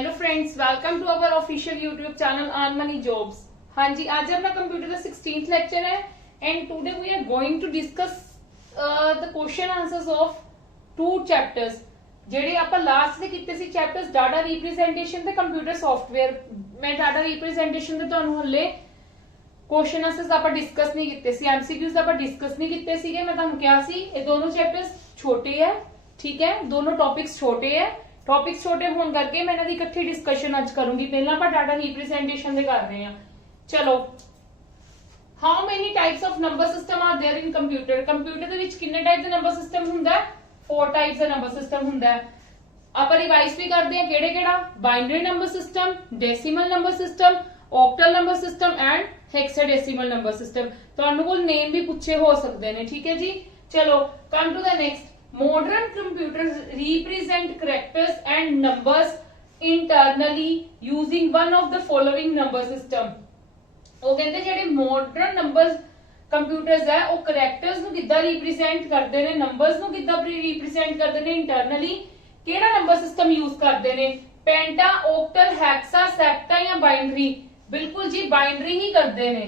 Hello friends, welcome to our official YouTube channel earn money jobs. हाँ जी, आज अपना कंप्यूटर का 16th लेक्चर है and today we are going to discuss the question answers of two chapters ਜਿਹੜੇ ਆਪਾਂ last ਦੇ ਕੀਤੇ ਸੀ ਚੈਪਟਰਸ ਡਾਟਾ ਰਿਪਰੈਜ਼ੈਂਟੇਸ਼ਨ ਤੇ ਕੰਪਿਊਟਰ ਸੌਫਟਵੇਅਰ। ਮੈਂ ਡਾਟਾ ਰਿਪਰੈਜ਼ੈਂਟੇਸ਼ਨ ਦੇ ਤੁਹਾਨੂੰ ਹੱਲੇ क्वेश्चन आंसर्स ਆਪਾਂ डिस्कस नहीं ਕੀਤੇ ਸੀ, एमसीक्यूज ਆਪਾਂ डिस्कस नहीं ਕੀਤੇ ਸੀਗੇ। मैं ਤੁਹਾਨੂੰ ਕਿਹਾ ਸੀ ਇਹ ਦੋਨੋਂ ਚੈਪਟਰਸ ਛੋਟੇ ਹੈ, ठीक है, दोनों टॉपिक्स छोटे है। टॉपिक्स छोटे होने करके मैं इन्हां दी इकट्ठी डिस्कशन आज करूंगी। पहला ਆਪਾਂ डाटा रिप्रेजेंटेशन दे कर रहे हैं। चलो, how many types of number system are there in computer. Computer ਦੇ ਵਿੱਚ ਕਿੰਨੇ ਟਾਈਪ ਦਾ ਨੰਬਰ ਸਿਸਟਮ ਹੁੰਦਾ ਹੈ? 4 टाइप्स ਦਾ ਨੰਬਰ ਸਿਸਟਮ ਹੁੰਦਾ ਹੈ। ਆਪਾਂ ਰਿਵਾਈਜ਼ ਵੀ ਕਰਦੇ ਹਾਂ ਕਿਹੜੇ ਕਿਹੜਾ? Binary number system, decimal number system, octal number system and hexadecimal number system. ਤੁਹਾਨੂੰ ਕੋਲ ਨੇਮ ਵੀ ਪੁੱਛੇ ਹੋ ਸਕਦੇ ਨੇ, ਠੀਕ ਹੈ ਜੀ। ਚਲੋ, come to the next. Modern computers represent characters and numbers internally using one of the following number system। ਉਹ ਕਹਿੰਦੇ ਜਿਹੜੇ modern numbers computers ਹੈ ਉਹ characters ਨੂੰ ਕਿੱਦਾਂ represent ਕਰਦੇ ਨੇ, numbers ਨੂੰ ਕਿੱਦਾਂ represent ਕਰਦੇ ਨੇ internally, ਕਿਹੜਾ number system use ਕਰਦੇ ਨੇ? पेंटा, ऑक्टल, हेक्सा, सेप्टा या बाइनरी? बिल्कुल जी, बाइनरी ही करते ने।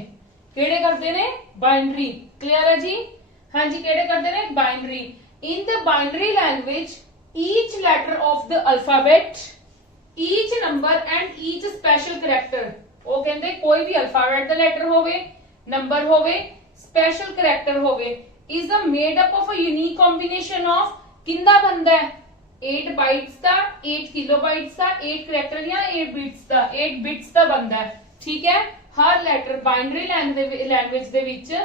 केड़े करते ने? बाइनरी। क्लियर है जी? हाँ जी, केड़े करते ने? Binary. In the binary language, each letter of the alphabet, each number and each special character, वो कहते कोई भी अल्फाबेट का लेटर होवे, नंबर होवे, स्पेशल कैरेक्टर होवे, is a made up of a unique combination of किंदा बनदा है? 8 बाइट्स का, 8 किलोबाइट्स का, 8 कैरेक्टर या 8 बिट्स का, 8 बिट्स का बनदा है, ठीक है। हर लेटर बाइनरी लैंग्वेज दे विच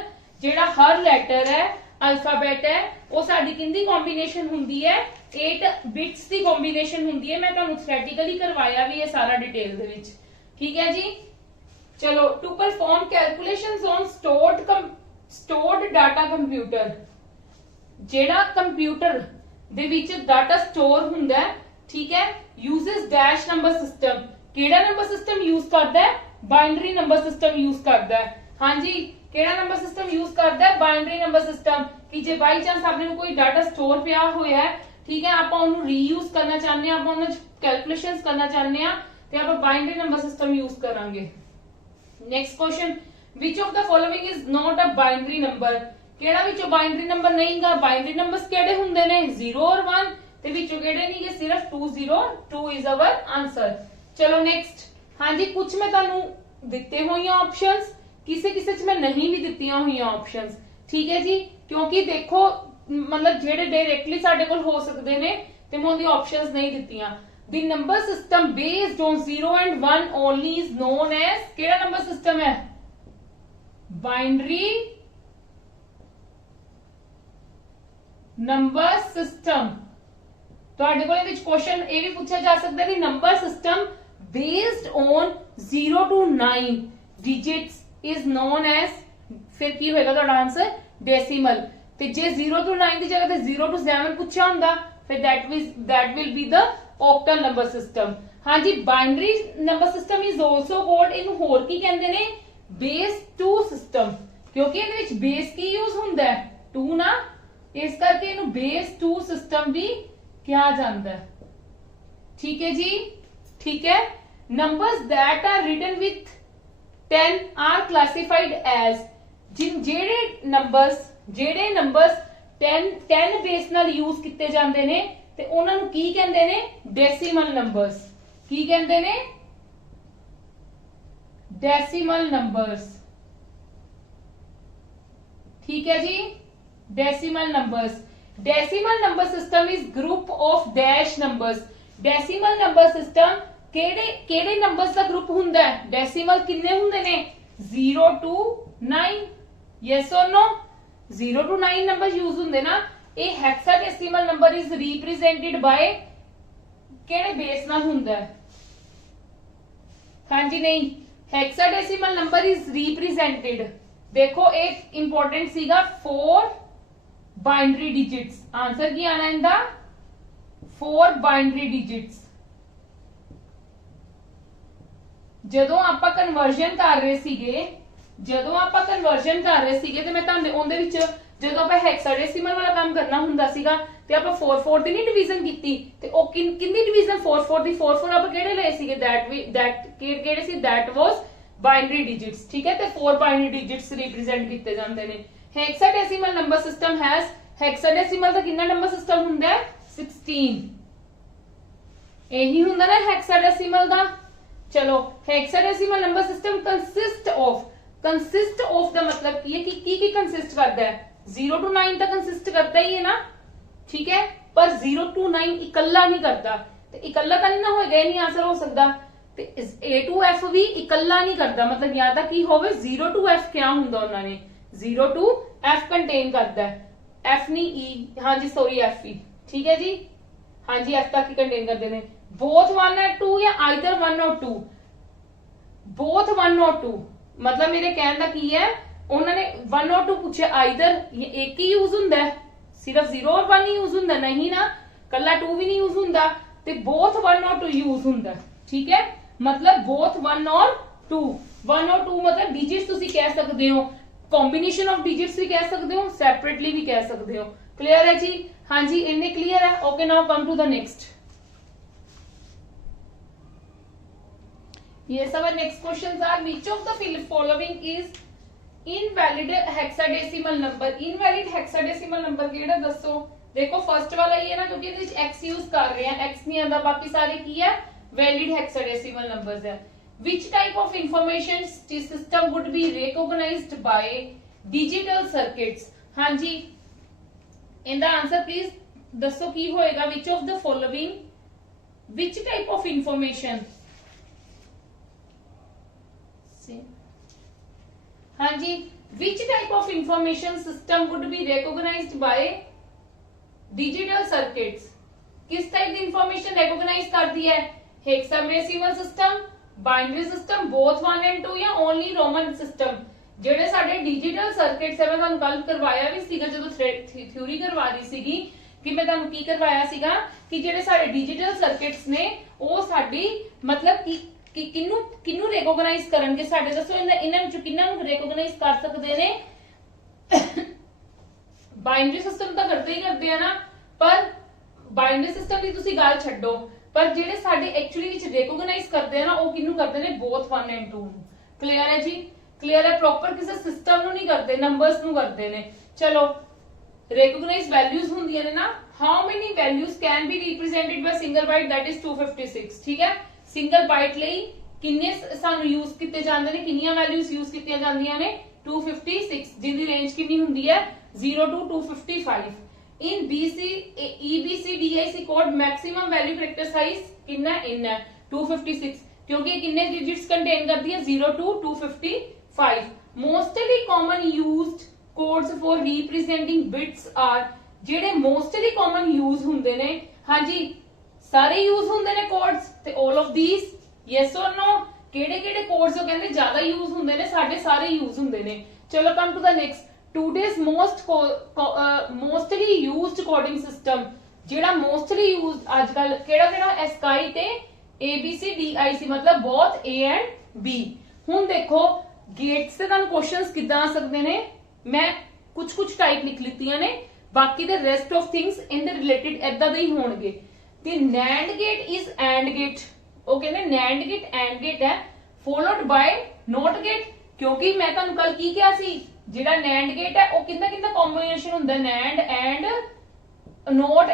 जेड़ा हर लेटर है, अल्फाबेट है, वो साडी किंदी कॉम्बिनेशन हुंदी है? 8 बिट्स दी कॉम्बिनेशन हुंदी है। मैं तुहानू थ्योरेटिकली करवाया भी है सारा डिटेल दे विच, ठीक है जी। चलो, to perform calculations on stored data computer, जेड़ा कंप्यूटर दे विच डाटा स्टोर हुंदा है, ठीक है, यूजेस डैश नंबर सिस्टम। केड़ा नंबर सिस्टम यूज करदा है? बाइनरी नंबर सिस्टम यूज करदा है। हाँ जी, केड़ा नंबर सिस्टम यूज करदा है? Binary number system. कि जे बाई चांस आपने कोई डाटा स्टोर पिया होया है, ठीक है, आप ओनू रीयूज करना चाहते हैं, आप ओनू कैलकुलेशंस करना चाहते हैं, ते आप बाइनरी नंबर सिस्टम यूज करांगे। Next question, which of the following is not a binary number? केड़ा विचों बाइनरी नंबर नहीं गा? बाइनरी नंबर्स केड़े हुंदे ने? 0 और 1, ते विचों केड़े नहीं गे? सिर्फ 2 0 2 इज अवर आंसर। चलो नेक्स्ट। हाँ जी, कुछ मैं तुहानू दिते हुई ऑप्शंस, किसे किसे च मैं नहीं भी दित्तियां हुई ऑप्शंस, ठीक है जी, क्योंकि देखो मतलब जेडे डायरेक्टली साडे कोल हो सकदे ने ते मैं उनदी ऑप्शंस नहीं दित्तियां। The number system based on 0 and 1 only is known as, केड़ा नंबर सिस्टम है? Binary number system. तुहाडे कोल इहदे विच क्वेश्चन ए भी पूछा जा सकदा है कि number system based on 0 to 9 digits is known as, फिर की होएगा तुहाडा आंसर? डेसिमल। ते जे 0 to 9 दी जगह ते 0 to 7 पूछा हुंदा, फिर that will be the octal number system. हाँ जी, binary number system is also called, इनू होर की कहंदे ने? बेस 2 सिस्टम, क्योंकि इहदे विच बेस की यूज हुंदा है? 2 ना, इस करके इनू बेस 2 सिस्टम भी कहा जाता है, ठीक है जी, ठीक है। Numbers that are written with 10 are classified as, जेड़े नंबर्स 10 बेस नाल यूज किते जांदे ने ते उन्हां नूं की कहंदे ने? Decimal numbers. की कहंदे ने? डेसिमल नंबर्स, ठीक है जी, decimal numbers. Decimal number system is group of dash numbers. Decimal number system केड़े नंबर्स का ग्रुप हुंदा है? डेसिमल किन्ने हुंदे ने? 0 to 9, यस और नो? 0 to 9 नंबर यूज हुंदे ना। A hexadecimal number is represented by केड़े बेस नाल हुंदा है? हाँ जी, नहीं, हेक्साडेसिमल नंबर इज रिप्रेजेंटेड, देखो एक इंपॉर्टेंट सीगा 4 बाइनरी डिजिट्स। आंसर की आना इंदा 4 बाइनरी डिजिट्स। ਜਦੋਂ ਆਪਾਂ ਕਨਵਰਜਨ ਕਰ ਰਹੇ ਸੀਗੇ ਤੇ ਮੈਂ ਤੁਹਾਨੂੰ ਉਹਦੇ ਵਿੱਚ ਜਦੋਂ ਆਪਾਂ ਹੈਕਸਾਡੈਸੀਮਲ ਵਾਲਾ ਕੰਮ ਕਰਨਾ ਹੁੰਦਾ ਸੀਗਾ ਤੇ ਆਪਾਂ 4 ਦੀ ਨਹੀਂ ਡਿਵੀਜ਼ਨ ਕੀਤੀ ਤੇ ਉਹ ਕਿੰਨੀ ਡਿਵੀਜ਼ਨ 4 ਦੀ 4 ਆਪਾਂ ਕਿਹੜੇ ਲਏ ਸੀਗੇ ਕਿਹੜੇ ਸੀ that was ਬਾਈਨਰੀ ਡਿਜਿਟਸ ਠੀਕ ਹੈ ਤੇ 4 ਬਾਈਨਰੀ ਡਿਜਿਟਸ ਰਿਪਰੈਜ਼ੈਂਟ ਕੀਤੇ ਜਾਂਦੇ ਨੇ ਹੈਕਸਾਡੈਸੀਮਲ ਨੰਬਰ ਸਿਸਟਮ ਹੈਜ਼ ਹੈਕਸਾਡੈਸੀਮਲ ਦਾ ਕਿੰਨਾ ਨੰਬਰ ਸਿਸਟਮ ਹੁੰਦਾ ਹੈ 16 ਇਹੀ ਹੁੰਦਾ ਨਾ ਹੈਕਸਾਡੈਸੀਮਲ ਦਾ चलो hexadecimal number system consist of का मतलब की है कि कंसिस्ट करता है 0 to 9 तक कंसिस्ट करता ही है ना ठीक है पर 0 to 9 इकल्ला नहीं करता ते इकल्ला तो नहीं ना होएगा नहीं आंसर हो सकता ते A to F भी इकल्ला नहीं करता मतलब या तां की होवे 0 to F क्या हुंदा उन्होंने 0 to F कंटेन करता है F नहीं E हाँ जी सॉरी F E ठीक है जी हाँ जी F तक ही कंटेन करते हैं both 1 and 2 या either 1 or 2 both 1 or 2 मतलब मेरे कहने का की है उन्होंने 1 और 2 पूछे either ये एक ही यूज हुंदा है सिर्फ 0 और 1 ही यूज हुंदा नहीं ना कल्ला 2 भी नहीं यूज हुंदा ते both 1 और 2 यूज हुंदा ठीक है मतलब both 1 और 2 1 और 2 मतलब डिजिट्स तुसी कह सकते हो कॉम्बिनेशन ऑफ डिजिट्स भी कह सकते हो सेपरेटली भी कह सकते हो क्लियर है जी हाँ जी इन्ने क्लियर है okay now come to the next Yes, our next questions are which of the following is invalid hexadecimal number? Invalid hexadecimal number केड़ा दसो देखो फर्स्ट वाला ही है ना क्योंकि इस x यूज कर रहे हैं x नहीं आंदा बाकी सारे की है वैलिड हेक्साडेसिमल नंबर्स है which type of information system would be recognized by digital circuits हाँ जी in the answer please दसो की होएगा which of the following which type of information हाँ जी which type of information system would be recognized by digital circuits किस type की information recognise करती है hexadecimal system binary system both 1 and 2 या only Roman system ਜਿਹੜੇ ਸਾਡੇ digital ਸਰਕਿਟਸ ਹੈ ਮੈਂ ਤੁਹਾਨੂੰ ਕੱਲ ਕਰਵਾਇਆ ਵੀ ਸੀਗਾ ਜਦੋਂ ਥਿਊਰੀ ਕਰਵਾ ਰਹੀ ਸੀਗੀ ਕਿ ਮੈਂ ਤੁਹਾਨੂੰ ਕੀ ਕਰਵਾਇਆ ਸੀਗਾ ਕਿ ਜਿਹੜੇ ਸਾਡੇ ਡਿਜੀਟਲ ਸਰਕਿਟਸ ਨੇ ਉਹ ਸਾਡੀ ਮਤਲਬ ਕਿ ਕਿਨੂੰ ਰਿਕੋਗਨਾਈਜ਼ ਕਰਨਗੇ ਸਾਡੇ ਦੱਸੋ ਇਹਨਾਂ ਵਿੱਚੋਂ ਕਿੰਨਾਂ ਨੂੰ ਰਿਕੋਗਨਾਈਜ਼ ਕਰ ਸਕਦੇ ਨੇ ਬਾਈਨਰੀ ਸਿਸਟਮ ਤਾਂ ਕਰਦੇ ਹੀ ਕਰਦੇ ਆ ਨਾ ਪਰ ਬਾਈਨਰੀ ਸਿਸਟਮ ਦੀ ਤੁਸੀਂ ਗੱਲ ਛੱਡੋ ਪਰ ਜਿਹੜੇ ਸਾਡੇ ਐਕਚੁਅਲੀ ਵਿੱਚ ਰਿਕੋਗਨਾਈਜ਼ ਕਰਦੇ ਆ ਨਾ ਉਹ ਕਿਨੂੰ ਕਰਦੇ ਨੇ ਬੋਥ 1 and 2 ਕਲੀਅਰ ਹੈ ਜੀ ਕਲੀਅਰ ਹੈ ਪ੍ਰੋਪਰ ਕਿਸੇ ਸਿਸਟਮ ਨੂੰ ਨਹੀਂ ਕਰਦੇ ਨੰਬਰਸ ਨੂੰ ਕਰਦੇ ਨੇ ਚਲੋ ਰਿਕੋਗਨਾਈਜ਼ ਵੈਲਿਊਜ਼ ਹੁੰਦੀਆਂ ਨੇ ਨਾ how many values can be represented by single byte that is 256 ਠੀਕ ਹੈ ਸਿੰਗਲ ਬਾਈਟ ਲਈ ਕਿੰਨੇ ਸਾਨੂੰ ਯੂਜ਼ ਕੀਤੇ ਜਾਂਦੇ ਨੇ ਕਿੰਨੀਆਂ ਵੈਲਿਊਜ਼ ਯੂਜ਼ ਕੀਤੀਆਂ ਜਾਂਦੀਆਂ ਨੇ 256 ਜਿੰਦੀ ਰੇਂਜ ਕਿੰਨੀ ਹੁੰਦੀ ਹੈ 0 to 255 in BC EBCDIC code maximum value character size ਕਿੰਨਾ ਇੰਨਾ 256 ਕਿਉਂਕਿ ਇਹ ਕਿੰਨੇ ਡਿਜਿਟਸ ਕੰਟੇਨ ਕਰਦੀ ਹੈ 0 to 255 mostly common used codes for representing bits are ਜਿਹੜੇ ਮੋਸਟਲੀ ਕਾਮਨ ਯੂਜ਼ ਹੁੰਦੇ ਨੇ ਹਾਂਜੀ ਸਾਰੇ ਯੂਜ਼ ਹੁੰਦੇ ਨੇ ਕੋਡਸ ਤੇ all of these yes or no ਕਿਹੜੇ ਕਿਹੜੇ ਕੋਡਸ ਉਹ ਕਹਿੰਦੇ ਜ਼ਿਆਦਾ ਯੂਜ਼ ਹੁੰਦੇ ਨੇ ਸਾਡੇ ਸਾਰੇ ਯੂਜ਼ ਹੁੰਦੇ ਨੇ ਚਲੋ come to the next today's mostly used coding system ਜਿਹੜਾ mostly used ਅੱਜਕੱਲ ਕਿਹੜਾ ASCII ਤੇ ABCDIC ਮਤਲਬ both A and B ਹੁਣ ਦੇਖੋ ਗੇਟਸ ਤੇ ਤੁਹਾਨੂੰ ਕੁਐਸਚਨਸ ਕਿੱਦਾਂ ਆ ਸਕਦੇ ਨੇ ਮੈਂ ਕੁਝ ਟਾਈਪ ਲਿਖ ਲਿੱਤੀਆਂ ਨੇ ਬਾਕੀ ਦੇ ਰੈਸਟ ਆਫ ਥਿੰਗਸ ਇਨ ਦੇ ਰਿਲੇਟਡ ਏਦਾਂ ਦੇ ਹੀ ਹੋਣਗੇ ਤੇ NAND gate is AND gate ਉਹ ਕਹਿੰਦੇ NAND gate AND gate ਹੈ followed by NOT gate ਕਿਉਂਕਿ ਮੈਂ ਤੁਹਾਨੂੰ ਕੱਲ ਕੀ ਕਿਹਾ ਸੀ ਜਿਹੜਾ NAND gate ਹੈ ਉਹ ਕਿੰਨਾ ਕੰਬੀਨੇਸ਼ਨ ਹੁੰਦਾ NAND and NOT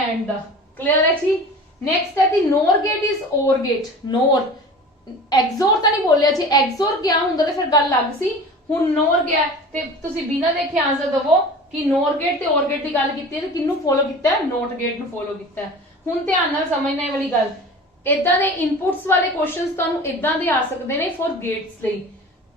and the clear ਹੈ ਜੀ ਨੈਕਸਟ ਹੈ ਦੀ NOR gate is OR gate NOR XOR ਤਾਂ ਨਹੀਂ ਬੋਲਿਆ ਜੀ XOR ਕਿਆ ਹੁੰਦਾ ਤੇ ਫਿਰ ਗੱਲ ਲੱਗ ਸੀ ਹੁਣ NOR ਗਿਆ ਤੇ ਤੁਸੀਂ ਬਿਨਾਂ ਦੇਖੇ ਆਨਸਰ ਦਵੋ ਕਿ NOR gate ਤੇ OR gate ਦੀ ਗੱਲ ਕੀਤੀ ਹੈ ਤੇ ਕਿਹਨੂੰ ਫੋਲੋ ਕੀਤਾ ਹੈ NOT gate ਨੂੰ ਫੋਲੋ ਕੀਤਾ ਹੈ ਹੁਣ ਧਿਆਨ ਨਾਲ ਸਮਝਣਾ ਇਹ ਵਾਲੀ ਗੱਲ ਇਦਾਂ ਦੇ ਇਨਪੁਟਸ ਵਾਲੇ ਕੁਐਸਚਨਸ ਤੁਹਾਨੂੰ ਇਦਾਂ ਦੇ ਆ ਸਕਦੇ ਨੇ ਫॉर ਗੇਟਸ ਲਈ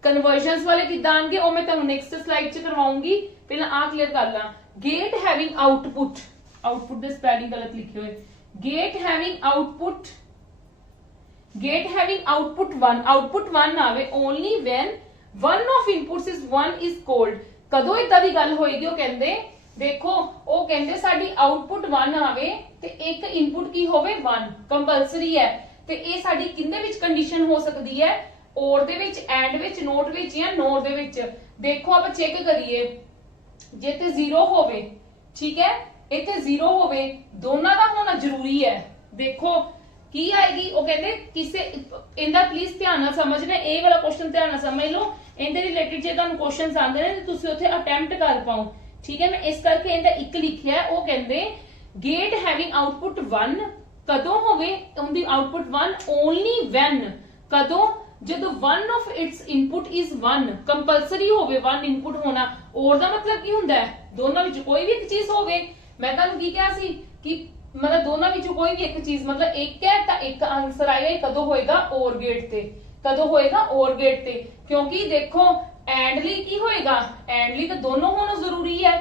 ਕਨਵਰਜਨਸ ਵਾਲੇ ਕਿਦਾਂ ਆਣਗੇ ਉਹ ਮੈਂ ਤੁਹਾਨੂੰ ਨੈਕਸਟ ਸਲਾਈਡ 'ਚ ਕਰਵਾਉਂਗੀ ਪਹਿਲਾਂ ਆ ਕਲੀਅਰ ਕਰ ਲਾਂ ਗੇਟ ਹੈਵਿੰਗ ਆਊਟਪੁੱਟ ਦੇ ਸਪੈਲਿੰਗ ਗਲਤ ਲਿਖੇ ਹੋਏ ਗੇਟ ਹੈਵਿੰਗ ਆਊਟਪੁੱਟ 1 ਆਊਟਪੁੱਟ 1 ਆਵੇ only when one of inputs is 1 is called ਕਦੋਂ ਇਦਾਂ ਦੀ ਗੱਲ ਹੋਏਗੀ ਉਹ ਕਹਿੰਦੇ ਦੇਖੋ ਉਹ ਕਹਿੰਦੇ ਸਾਡੀ ਆਊਟਪੁੱਟ 1 ਆਵੇ ਤੇ ਇੱਕ ਇਨਪੁਟ ਕੀ ਹੋਵੇ 1 ਕੰਪਲਸਰੀ ਹੈ ਤੇ ਇਹ ਸਾਡੀ ਕਿੰਨੇ ਵਿੱਚ ਕੰਡੀਸ਼ਨ ਹੋ ਸਕਦੀ ਹੈ OR ਦੇ ਵਿੱਚ AND ਵਿੱਚ NOT ਵਿੱਚ ਜਾਂ NOR ਦੇ ਵਿੱਚ ਦੇਖੋ ਆਪਾਂ ਚੈੱਕ ਕਰੀਏ ਜੇ ਤੇ 0 ਹੋਵੇ, ਠੀਕ ਹੈ, ਇੱਥੇ 0 ਹੋਵੇ, ਦੋਨਾਂ ਦਾ ਹੋਣਾ ਜ਼ਰੂਰੀ ਹੈ। ਦੇਖੋ ਕੀ ਆਏਗੀ, ਉਹ ਕਹਿੰਦੇ ਕਿਸੇ ਇਹਦਾ ਪਲੀਜ਼ ਧਿਆਨ ਨਾਲ ਸਮਝਣਾ, ਇਹ ਵਾਲਾ ਕੁਐਸਚਨ ਧਿਆਨ ਨਾਲ ਸਮਝ ਲਓ। ਇਹਦੇ ਰਿਲੇਟਡ ਜੇ ਤੁਹਾਨੂੰ ਕੁਐਸਚਨਸ ਆਉਂਦੇ ਨੇ ਤੇ ਤੁਸੀਂ ਉੱਥੇ ਅਟੈਂਪਟ ਕਰ ਪਾਓ, ਠੀਕ ਹੈ। ਮੈਂ ਇਸ ਕਰਕੇ ਇਹਦਾ ਇੱਕ ਲਿਖਿਆ, ਉਹ ਕਹਿੰਦੇ ਗੇਟ ਹੈਵਿੰਗ ਆਊਟਪੁੱਟ 1 ਕਦੋਂ ਹੋਵੇ, ਉਹਦੀ ਆਊਟਪੁੱਟ 1 ਓਨਲੀ ਵੈਨ, ਕਦੋਂ, ਜਦੋਂ one of its input is 1, compulsory ਹੋਵੇ 1 ਇਨਪੁਟ ਹੋਣਾ। ਔਰ ਦਾ ਮਤਲਬ ਕੀ ਹੁੰਦਾ ਹੈ, ਦੋਨਾਂ ਵਿੱਚ ਕੋਈ ਵੀ ਇੱਕ ਚੀਜ਼ ਹੋਵੇ। ਮੈਂ ਤੁਹਾਨੂੰ ਕੀ ਕਿਹਾ ਸੀ ਕਿ ਮਤਲਬ ਦੋਨਾਂ ਵਿੱਚੋਂ ਕੋਈ ਵੀ ਇੱਕ ਚੀਜ਼, ਮਤਲਬ ਇੱਕ ਹੈ ਤਾਂ ਇੱਕ ਆਨਸਰ ਆਏਗਾ। ਕਦੋਂ ਹੋਏਗਾ, ਔਰ ਗੇਟ ਤੇ, ਕਦੋਂ ਹੋਏਗਾ, ਔਰ ਗੇਟ ਤੇ, ਕਿਉਂਕਿ ਦੇਖੋ ਐਂਡ ਲਈ ਕੀ ਹੋਏਗਾ, ਐਂਡ ਲਈ ਤਾਂ ਦੋਨੋਂ ਹੋਣਾ ਜ਼ਰੂਰੀ ਹੈ।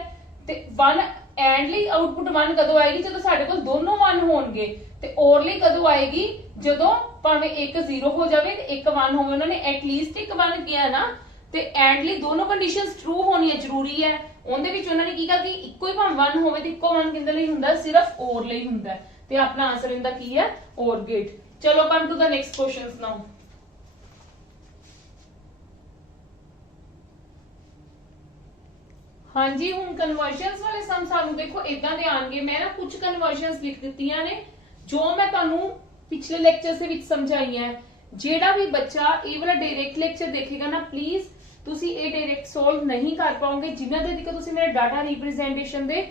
ਤੇ 1 ਐਂਡ ਲਈ ਆਊਟਪੁੱਟ 1 ਕਦੋਂ ਆਏਗੀ, ਜਦੋਂ ਸਾਡੇ ਕੋਲ ਦੋਨੋਂ 1 ਹੋਣਗੇ। ਤੇ ਔਰ ਲਈ ਕਦੋਂ ਆਏਗੀ, ਜਦੋਂ ਭਾਵੇਂ ਇੱਕ 0 ਹੋ ਜਾਵੇ ਤੇ ਇੱਕ 1 ਹੋਵੇ। ਉਹਨਾਂ ਨੇ ਐਟਲੀਸਟ ਇੱਕ 1 ਕਿਹਾ ਨਾ, ਤੇ ਐਂਡ ਲਈ ਦੋਨੋਂ ਕੰਡੀਸ਼ਨਸ ਟਰੂ ਹੋਣੀਆਂ ਜ਼ਰੂਰੀ ਹੈ। ਉਹਦੇ ਵਿੱਚ ਉਹਨਾਂ ਨੇ ਕੀ ਕਿਹਾ ਕਿ ਇੱਕੋ ਹੀ ਭਾਵੇਂ 1 ਹੋਵੇ ਤੇ ਇੱਕੋ 1 ਕਿੰਦੇ ਲਈ ਹੁੰਦਾ, ਸਿਰਫ ਔਰ ਲਈ ਹੁੰਦਾ। ਤੇ ਆਪਣਾ ਆਨਸਰ ਇਹਦਾ ਕੀ ਹੈ, ਔਰ ਗੇਟ। ਚਲੋ come to the next questions now. ਹਾਂਜੀ, ਹੁਣ ਕਨਵਰਜਨਸ ਵਾਲੇ ਸਮ ਸਾਨੂੰ ਦੇਖੋ ਇਦਾਂ ਦੇ ਆਣਗੇ। ਮੈਂ ਨਾ ਕੁਝ ਕਨਵਰਜਨਸ ਲਿਖ ਦਿੱਤੀਆਂ ਨੇ ਜੋ ਮੈਂ ਤੁਹਾਨੂੰ ਪਿਛਲੇ ਲੈਕਚਰ ਦੇ ਵਿੱਚ ਸਮਝਾਈਆਂ। ਜਿਹੜਾ ਵੀ ਬੱਚਾ ਇਹ ਵਾਲਾ ਡਾਇਰੈਕਟ ਲੈਕਚਰ ਦੇਖੇਗਾ ਨਾ, ਪਲੀਜ਼ ਤੁਸੀਂ ਇਹ ਡਾਇਰੈਕਟ ਸੋਲਵ ਨਹੀਂ ਕਰ ਪਾਓਗੇ ਜਿਨ੍ਹਾਂ ਦੇ ਤੱਕ ਤੁਸੀਂ ਮੇਰੇ ਡਾਟਾ ਰਿਪਰੈਜ਼ੈਂਟੇਸ਼ਨ ਦੇ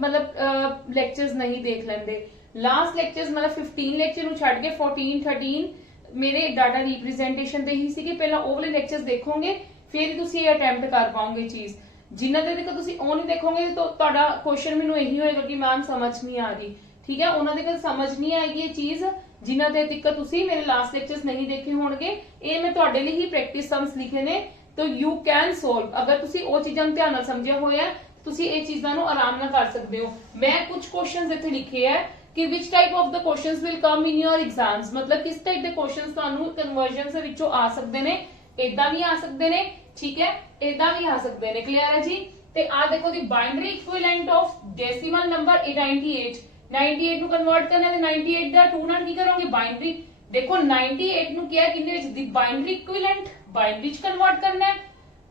ਮਤਲਬ ਲੈਕਚਰਸ ਨਹੀਂ ਦੇਖ ਲੈਂਦੇ। ਲਾਸਟ ਲੈਕਚਰਸ ਮਤਲਬ 15 ਲੈਕਚਰ ਨੂੰ ਛੱਡ ਕੇ 14 13 ਮੇਰੇ ਡਾਟਾ ਰਿਪਰੈਜ਼ੈਂਟੇਸ਼ਨ ਦੇ ਹੀ ਸੀਗੇ। ਪਹਿਲਾਂ ਉਹ ਵਾਲੇ ਲੈਕਚਰਸ ਦੇਖੋਗੇ ਫਿਰ ਹੀ ਤੁਸੀਂ ਇਹ ਅਟੈਂਪਟ ਕਰ ਪਾਓਗੇ ਚੀਜ਼। ਜਿਨ੍ਹਾਂ ਦੇ ਤੱਕ ਤੁਸੀਂ ਉਹ ਨਹੀਂ ਦੇਖੋਗੇ ਤਾਂ ਤੁਹਾਡਾ ਕੁਐਸਚਨ ਮੈਨੂੰ ਇਹੀ ਹੋਏਗਾ ਕਿ ਮੈਮ ਸਮਝ ਨਹੀਂ ਆ ਰਹੀ, ਠੀਕ ਹੈ। ਉਹਨਾਂ ਦੇ ਕੋਲ ਸਮਝ ਨਹੀਂ ਆਏਗੀ ਇਹ ਚੀਜ਼ ਜਿਨ੍ਹਾਂ ਦੇ ਤੱਕ ਤੁਸੀਂ ਮੇਰੇ ਲਾਸਟ ਲੈਕਚਰਸ ਨਹੀਂ ਦੇਖੇ ਹੋਣਗੇ। ਇਹ ਮੈਂ ਤੁਹਾਡੇ ਲਈ ਹੀ ਪ੍ਰੈਕਟਿਸ ਸਮਸ ਲਿਖੇ ਨੇ, ਤਾਂ ਯੂ ਕੈਨ ਸੋਲਵ। ਅਗਰ ਤੁਸੀਂ ਉਹ ਚੀਜ਼ਾਂ ਨੂੰ ਧਿਆਨ ਨਾਲ ਸਮਝਿਆ ਹੋਇਆ ਤੁਸੀਂ ਇਹ ਚੀਜ਼ਾਂ ਨੂੰ ਆਰਾਮ ਨਾਲ ਕਰ ਸਕਦੇ ਹੋ। ਮੈਂ ਕੁਝ ਕੁਐਸਚਨਸ ਇੱਥੇ ਲਿਖੇ ਹੈ ਕਿ which type of the questions will come in your exams, ਮਤਲਬ ਕਿਸ ਟਾਈਪ ਦੇ ਕੁਐਸਚਨਸ ਤੁਹਾਨੂੰ ਕਨਵਰਜਨ ਦੇ ਵਿੱਚੋਂ ਆ ਸਕਦੇ ਨੇ। ਇਦਾਂ ਵੀ ਆ ਸਕਦੇ ਨੇ, ਠੀਕ ਹੈ, ਇਦਾਂ ਵੀ ਆ ਸਕਦੇ ਨੇ। ਕਲੀਅਰ ਹੈ ਜੀ। ਤੇ ਆ ਦੇਖੋ ਦੀ binary equivalent of decimal number 98 98 ਨੂੰ ਕਨਵਰਟ ਕਰਨਾ ਤੇ 98 ਦਾ 2 ਨਾਲ ਕੀ ਕਰੋਗੇ, ਬਾਈਨਰੀ। ਦੇਖੋ 98 ਨੂੰ ਕਿਹਾ ਕਿੰਨੇ ਵਿੱਚ, ਦੀ ਬਾਈਨਰੀ ਇਕੁਇਵਲੈਂਟ, ਬਾਈਨਰੀ ਚ ਕਨਵਰਟ ਕਰਨਾ ਹੈ।